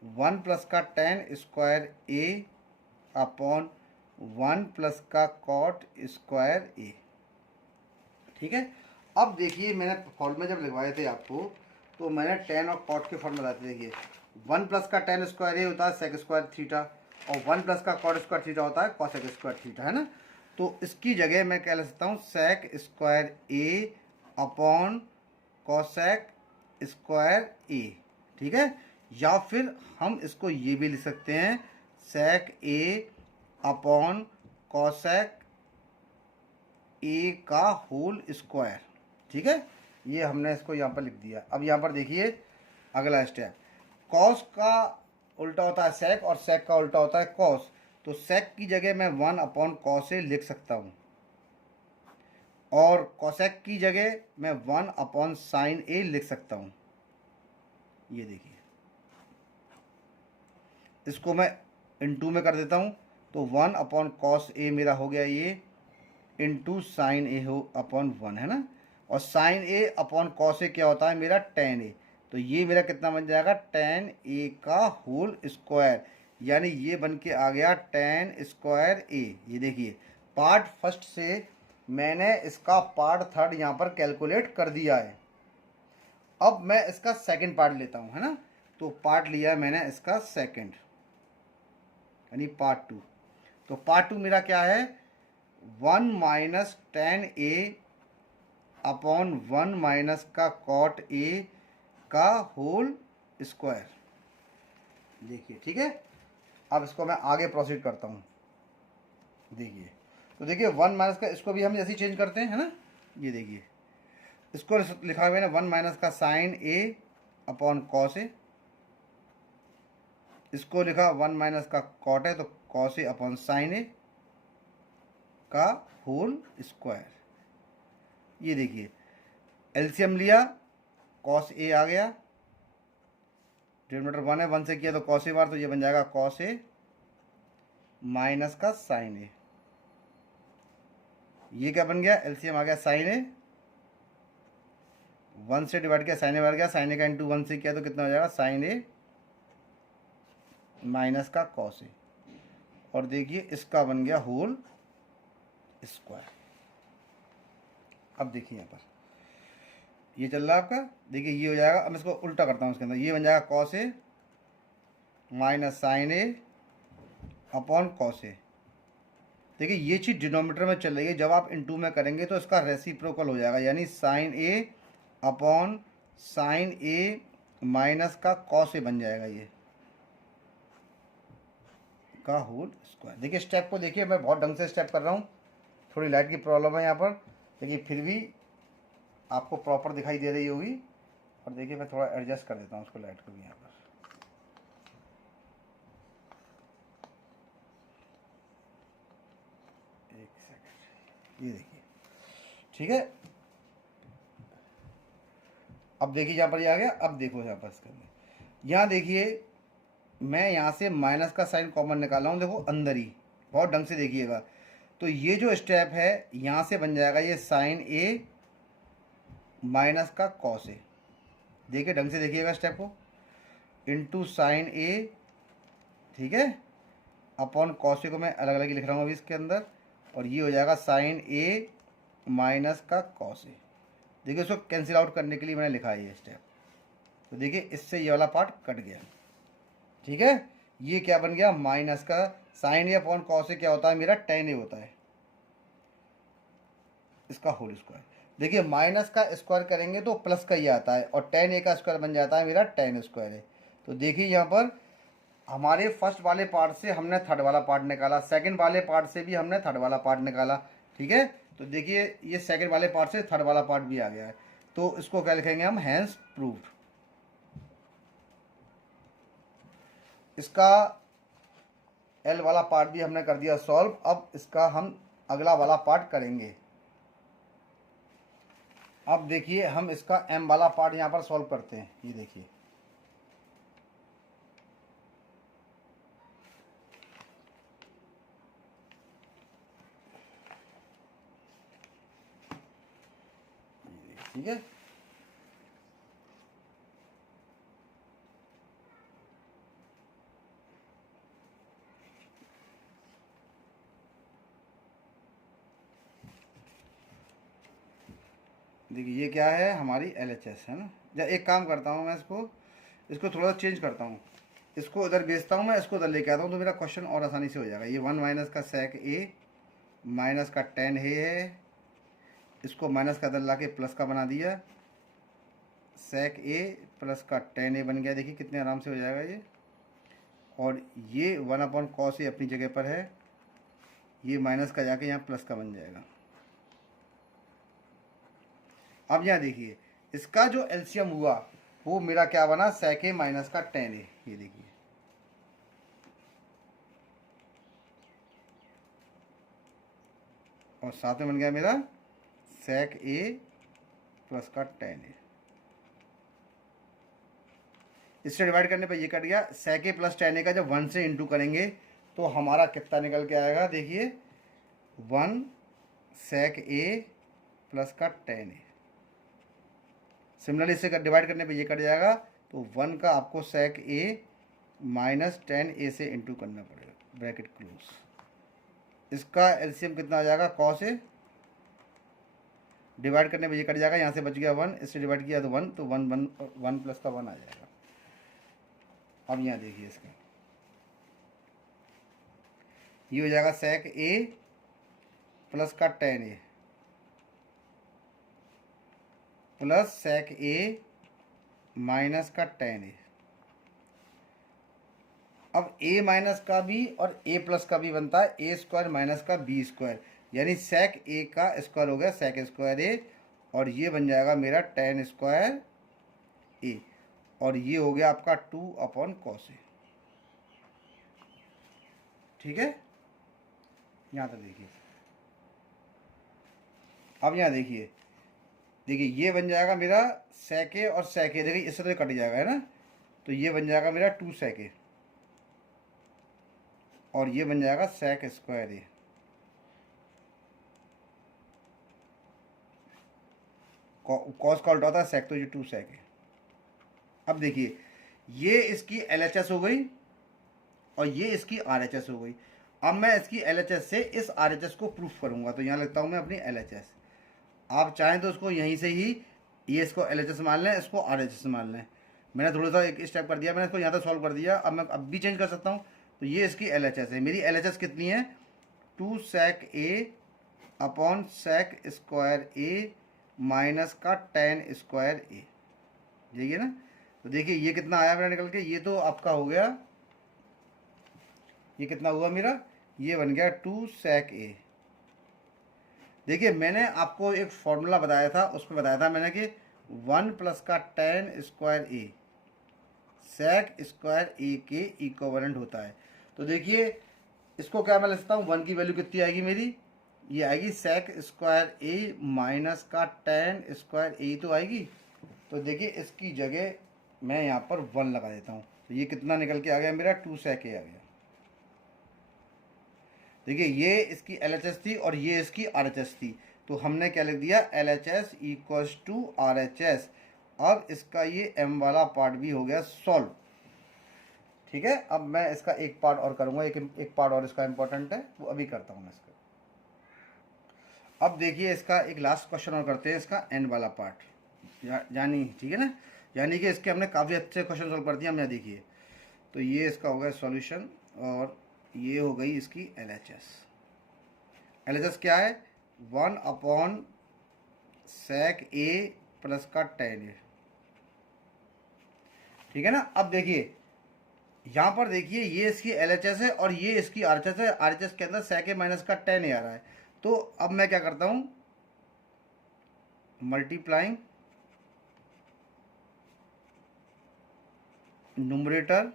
1 प्लस का tan square A upon 1 plus का कॉट स्क्वायर ए। ठीक है, अब देखिए मैंने फॉर्मूले जब लिखवाए थे आपको तो मैंने टेन और कॉट के फॉर्मूले बताते। देखिए 1 प्लस का टेन स्क्वायर ए होता है सेक स्क्वायर थीटा और 1 प्लस का कॉट स्क्वायर थीटा होता है कॉसेक स्क्वायर थीटा, है ना। तो इसकी जगह मैं क्या लिख सकता हूँ, sec square A upon cosec square ए। ठीक है, या फिर हम इसको ये भी लिख सकते हैं सेक ए अपॉन कॉसेक ए का होल स्क्वायर। ठीक है, ये हमने इसको यहाँ पर लिख दिया। अब यहाँ पर देखिए अगला स्टेप, कॉस का उल्टा होता है सेक और सेक का उल्टा होता है कॉस। तो सेक की जगह मैं 1 अपॉन कॉस ए लिख सकता हूँ और कॉसेक की जगह मैं 1 अपॉन साइन ए लिख सकता हूँ। ये देखिए इसको मैं इंटू में कर देता हूँ तो 1 अपॉन कॉस ए मेरा हो गया ये इंटू साइन ए हो अपॉन 1, है ना। और साइन ए अपॉन कॉस ए क्या होता है मेरा टेन ए। तो ये मेरा कितना बन जाएगा, टेन ए का होल स्क्वायर, यानी ये बन के आ गया टेन स्क्वायर ए। ये देखिए पार्ट फर्स्ट से मैंने इसका पार्ट थर्ड यहाँ पर कैलकुलेट कर दिया है। अब मैं इसका सेकंड पार्ट लेता हूँ, है ना। तो पार्ट लिया है मैंने इसका सेकंड यानी पार्ट 2। तो पार्ट 2 मेरा क्या है, 1 minus ten A upon 1 minus का कॉट ए का होल स्क्वायर। देखिए ठीक है, अब इसको मैं आगे प्रोसीड करता हूँ। देखिए तो देखिए 1 माइनस का इसको भी हम ऐसे ही चेंज करते हैं, है ना। ये देखिए इसको लिखा हुआ है ना 1 माइनस का साइन ए अपॉन कॉस ए, इसको लिखा 1 माइनस का कॉट है तो कॉस ए अपॉन साइन ए का होल स्क्वायर। ये देखिए एलसीएम लिया, कॉस ए आ गया, डिनोमिनेटर 1 है, 1 से किया तो कॉस ए बार, तो ये बन जाएगा कॉस ए माइनस का साइन ए। ये क्या बन गया, एलसीएम आ गया साइन ए, 1 से डिवाइड किया साइन ए बार गया, साइन ए का इंटू 1 से किया तो कितना हो जाएगा साइन ए माइनस का कॉस ए। और देखिए इसका बन गया होल स्क्वायर। अब देखिए यहाँ पर ये चल रहा है आपका, देखिए ये हो जाएगा। अब इसको उल्टा करता हूँ, इसके अंदर ये बन जाएगा cos A minus sign A upon cos ए। देखिए ये चीज़ डिनोमिनेटर में चल रही है, जब आप इनटू में करेंगे तो इसका रेसिप्रोकल हो जाएगा, यानी sign A upon sine A minus का कॉस ए बन जाएगा, ये का होल स्क्वायर। देखिए स्टेप को देखिए, मैं बहुत ढंग से स्टेप कर रहा हूँ, थोड़ी लाइट की प्रॉब्लम है यहाँ पर, देखिए फिर भी आपको प्रॉपर दिखाई दे रही होगी। और देखिए मैं थोड़ा एडजस्ट कर देता हूँ उसको, लाइट को भी यहाँ पर। एक सेकंड, ये देखिए, ठीक है। अब देखिए यहाँ पर ये आ गया। अब देखो यहाँ पर इसके अंदर, यहाँ देखिए मैं यहाँ से माइनस का साइन कॉमन निकाला हूँ, देखो अंदर ही, बहुत ढंग से देखिएगा। तो ये जो स्टेप है यहाँ से बन जाएगा ये साइन ए माइनस का कॉस ए, देखिए ढंग से देखिएगा स्टेप को, इनटू साइन ए, ठीक है, अपॉन कॉस ए को मैं अलग अलग ही लिख रहा हूँ अभी इसके अंदर, और ये हो जाएगा साइन ए माइनस का कॉस ए। देखिए उसको कैंसिल आउट करने के लिए मैंने लिखा है ये स्टेप। तो देखिए इससे ये वाला पार्ट कट गया, ठीक है। ये क्या बन गया, माइनस का साइन ए अपॉन कॉस ए क्या होता है मेरा, टेन ए होता है, इसका होल स्क्वायर। देखिए माइनस का स्क्वायर करेंगे तो प्लस का ही आता है, और टेन ए का स्क्वायर बन जाता है मेरा टेन स्क्वायर है। तो देखिए यहाँ पर हमारे फर्स्ट वाले पार्ट से हमने थर्ड वाला पार्ट निकाला, सेकंड वाले पार्ट से भी हमने थर्ड वाला पार्ट निकाला, ठीक है। तो देखिए ये सेकंड वाले पार्ट से थर्ड वाला पार्ट भी आ गया है, तो इसको क्या लिखेंगे हम, हैंस प्रूव्ड। इसका एल वाला पार्ट भी हमने कर दिया सॉल्व। अब इसका हम अगला वाला पार्ट करेंगे। अब देखिए हम इसका एम वाला पार्ट यहाँ पर सॉल्व करते हैं, ये देखिए, ठीक है। देखिए ये क्या है, हमारी LHS है ना। या एक काम करता हूँ मैं, इसको इसको थोड़ा सा चेंज करता हूँ, इसको उधर भेजता हूँ मैं, इसको उधर लेके आता हूँ, तो मेरा क्वेश्चन और आसानी से हो जाएगा। ये वन माइनस का सेक ए माइनस का टेन है, इसको माइनस का इधर ला के प्लस का बना दिया, सेक ए प्लस का टेन ए बन गया, देखिए कितने आराम से हो जाएगा ये। और ये वन अपॉन कॉस ए अपनी जगह पर है, ये माइनस का जाके यहाँ प्लस का बन जाएगा। अब यहाँ देखिए इसका जो एलसीएम हुआ वो मेरा क्या बना, सेक ए माइनस का टेन ए, ये देखिए, और साथ में बन गया मेरा सेक ए प्लस का टेन ए। इससे डिवाइड करने पे ये कट गया, सेक ए प्लस टेन ए का जब वन से इंटू करेंगे तो हमारा कितना निकल के आएगा, देखिए वन सेक ए प्लस का टेन ए। सिमिलरली इससे डिवाइड करने पे ये कट जाएगा, तो वन का आपको सेक ए माइनस टेन ए से इंटू करना पड़ेगा, ब्रैकेट क्लोज। इसका एलसीएम कितना आ जाएगा, कॉस ए, डिवाइड करने पे ये कट जाएगा, यहाँ से बच गया वन, इससे डिवाइड किया तो वन, तो वन वन वन प्लस का वन आ जाएगा। अब यहाँ देखिए इसका ये हो जाएगा सेक ए प्लस का tan A plus sec A minus का टेन ए। अब ए माइनस का भी और ए प्लस का भी बनता है ए स्क्वायर माइनस का बी स्क्वायर, यानी सेक ए का स्क्वायर हो गया सेक स्क्वायर ए, और ये बन जाएगा मेरा टेन स्क्वायर ए, और ये हो गया आपका टू अपॉन कॉस ए, ठीक है। यहाँ तक देखिए। अब यहाँ देखिए, देखिए ये बन जाएगा मेरा सेक ए और सेक ए, देखिए इससे तो कट जाएगा है ना, तो ये बन जाएगा मेरा टू सेक ए, और ये बन जाएगा सेक स्क्वायर ए। कॉस का उल्टा होता है सेक, तो ये टू सेक है। अब देखिए ये इसकी LHS हो गई और ये इसकी RHS हो गई। अब मैं इसकी LHS से इस RHS को प्रूफ करूंगा, तो यहाँ लिखता हूँ मैं अपनी LHS। आप चाहें तो उसको यहीं से ही ये इसको LHS मान लें, इसको RHS मान लें। मैंने थोड़ा सा एक स्टेप कर दिया, मैंने इसको यहाँ तक सॉल्व कर दिया, अब मैं अब भी चेंज कर सकता हूँ। तो ये इसकी LHS है, मेरी LHS कितनी है 2 sec a upon sec square a minus का tan स्क्वायर a, देखिए ना। तो देखिए ये कितना आया मेरा निकल के, ये तो आपका हो गया, ये कितना हुआ मेरा, ये बन गया 2 sec a। देखिए मैंने आपको एक फॉर्मूला बताया था, उसमें बताया था मैंने कि 1 प्लस का tan square a sec square a के इक्विवेलेंट होता है। तो देखिए इसको क्या मैं लिखता हूँ, 1 की वैल्यू कितनी आएगी मेरी, ये आएगी sec स्क्वायर a माइनस का tan स्क्वायर a तो आएगी। तो देखिए इसकी जगह मैं यहाँ पर 1 लगा देता हूँ, तो ये कितना निकल के आ गया मेरा, 2 sec a आ गया। देखिए ये इसकी LHS थी और ये इसकी RHS थी, तो हमने क्या लिख दिया, LHS इक्वल्स टू RHS। अब इसका ये m वाला पार्ट भी हो गया सॉल्व, ठीक है। अब मैं इसका एक पार्ट और करूँगा, एक पार्ट और इसका इम्पोर्टेंट है, वो अभी करता हूँ मैं इसका। अब देखिए इसका एक लास्ट क्वेश्चन और करते हैं, इसका n वाला पार्ट यानी, ठीक है ना, यानी कि इसके हमने काफ़ी अच्छे क्वेश्चन सॉल्व कर दिए हमने। देखिए तो ये इसका हो गया सॉल्यूशन, और ये हो गई इसकी LHS। LHS क्या है, 1 अपॉन sec a प्लस का tan a, ठीक है ना। अब देखिए यहाँ पर देखिए ये इसकी LHS है और ये इसकी RHS है, RHS के अंदर sec a माइनस का tan a आ रहा है। तो अब मैं क्या करता हूँ, multiplying numerator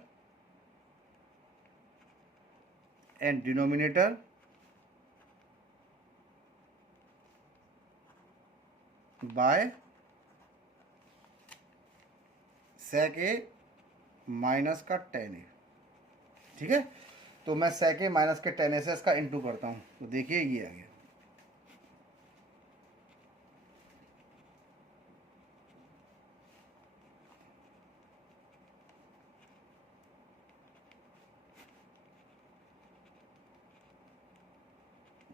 and denominator bye sec a minus का tan a, ठीक है। तो मैं sec a माइनस के tan a से इसका इंटू करता हूँ, तो देखिए ये आ गया।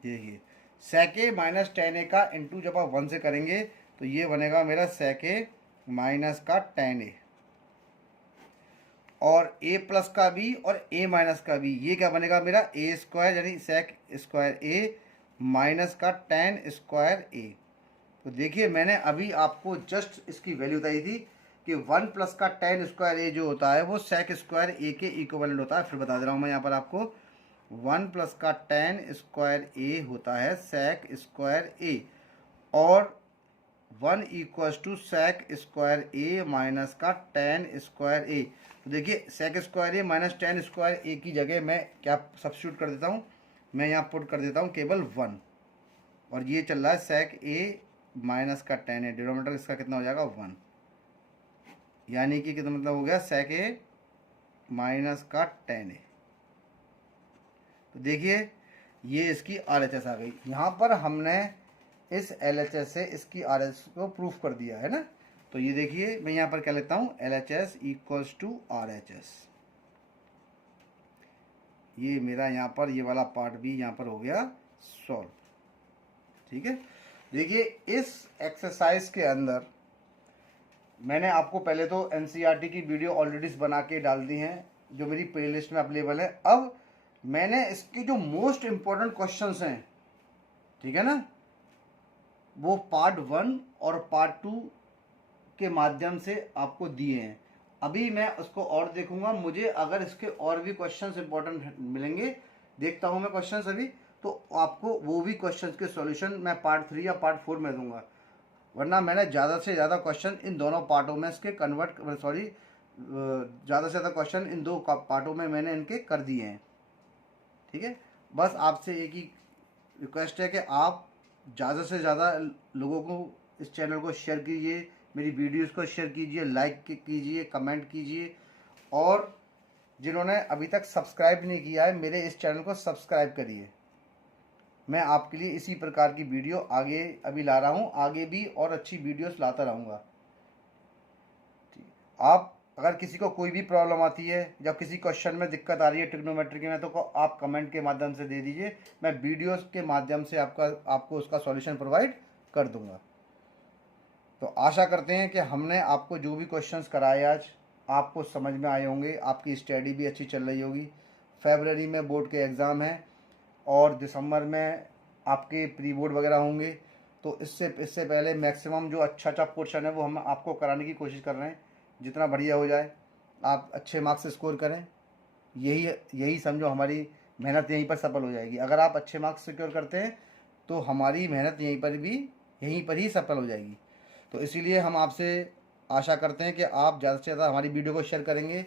देखिए sec a minus tan a का इंटू जब आप 1 से करेंगे तो ये बनेगा मेरा sec a माइनस का tan a, और a प्लस का भी और a माइनस का भी, ये क्या बनेगा मेरा a स्क्वायर यानी sec स्क्वायर a माइनस का tan स्क्वायर a। तो देखिए मैंने अभी आपको जस्ट इसकी वैल्यू बताई थी कि 1 प्लस का tan स्क्वायर a जो होता है वो sec स्क्वायर a के इक्विवेलेंट होता है। फिर बता दे रहा हूँ मैं यहाँ पर आपको, 1 प्लस का tan स्क्वायर a होता है sec स्क्वायर a, और 1 equals to sec square a minus का tan स्क्वायर a। तो देखिए sec square a minus tan square a की जगह मैं क्या सब्स्टिट्यूट कर देता हूँ, मैं यहाँ पुट कर देता हूँ केवल 1, और ये चल रहा है sec a माइनस का tan a, डिनोमिनेटर इसका कितना हो जाएगा 1, यानी कि कितना मतलब हो गया sec a माइनस का tan a। तो देखिए ये इसकी RHS आ गई। यहाँ पर हमने इस LHS से इसकी RHS को प्रूफ कर दिया है ना। तो ये देखिए मैं यहाँ पर क्या लेता हूँ, LHS इक्वल्स टू RHS, ये मेरा यहाँ पर ये वाला पार्ट भी यहाँ पर हो गया सॉल्व, ठीक है। देखिए इस एक्सरसाइज के अंदर मैंने आपको पहले तो NCERT की वीडियो ऑलरेडी बना के डाल दी हैं जो मेरी प्लेलिस्ट में अवेलेबल है। अब मैंने इसके जो मोस्ट इम्पोर्टेंट क्वेश्चंस हैं, ठीक है ना, वो पार्ट 1 और पार्ट 2 के माध्यम से आपको दिए हैं। अभी मैं उसको और देखूंगा, मुझे अगर इसके और भी क्वेश्चंस इंपॉर्टेंट मिलेंगे, देखता हूं मैं क्वेश्चंस अभी, तो आपको वो भी क्वेश्चंस के सॉल्यूशन मैं पार्ट 3 या पार्ट 4 में दूंगा। वरना मैंने ज़्यादा से ज़्यादा क्वेश्चन इन दोनों पार्टों में इसके ज़्यादा से ज़्यादा क्वेश्चन इन 2 पार्टों में मैंने इनके कर दिए हैं, ठीक है। बस आपसे एक ही रिक्वेस्ट है कि आप ज़्यादा से ज़्यादा लोगों को इस चैनल को शेयर कीजिए, मेरी वीडियोस को शेयर कीजिए, लाइक कीजिए, कमेंट कीजिए, और जिन्होंने अभी तक सब्सक्राइब नहीं किया है मेरे इस चैनल को सब्सक्राइब करिए। मैं आपके लिए इसी प्रकार की वीडियो आगे अभी ला रहा हूँ, आगे भी और अच्छी वीडियोस लाता रहूँगा। आप अगर किसी को कोई भी प्रॉब्लम आती है या किसी क्वेश्चन में दिक्कत आ रही है ट्रिग्नोमेट्री में, तो आप कमेंट के माध्यम से दे दीजिए, मैं वीडियोस के माध्यम से आपको उसका सॉल्यूशन प्रोवाइड कर दूंगा। तो आशा करते हैं कि हमने आपको जो भी क्वेश्चंस कराए आज आपको समझ में आए होंगे, आपकी स्टडी भी अच्छी चल रही होगी। फरवरी में बोर्ड के एग्ज़ाम हैं, और दिसंबर में आपके प्री बोर्ड वगैरह होंगे। तो इससे पहले मैक्सिमम जो अच्छा पोर्शन है वो हम आपको कराने की कोशिश कर रहे हैं, जितना बढ़िया हो जाए, आप अच्छे मार्क्स स्कोर करें। यही समझो हमारी मेहनत यहीं पर सफल हो जाएगी। अगर आप अच्छे मार्क्स सिक्योर करते हैं तो हमारी मेहनत यहीं पर ही सफल हो जाएगी। तो इसीलिए हम आपसे आशा करते हैं कि आप ज़्यादा से ज़्यादा हमारी वीडियो को शेयर करेंगे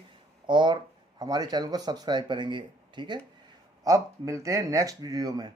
और हमारे चैनल को सब्सक्राइब करेंगे। ठीक है, अब मिलते हैं नेक्स्ट वीडियो में।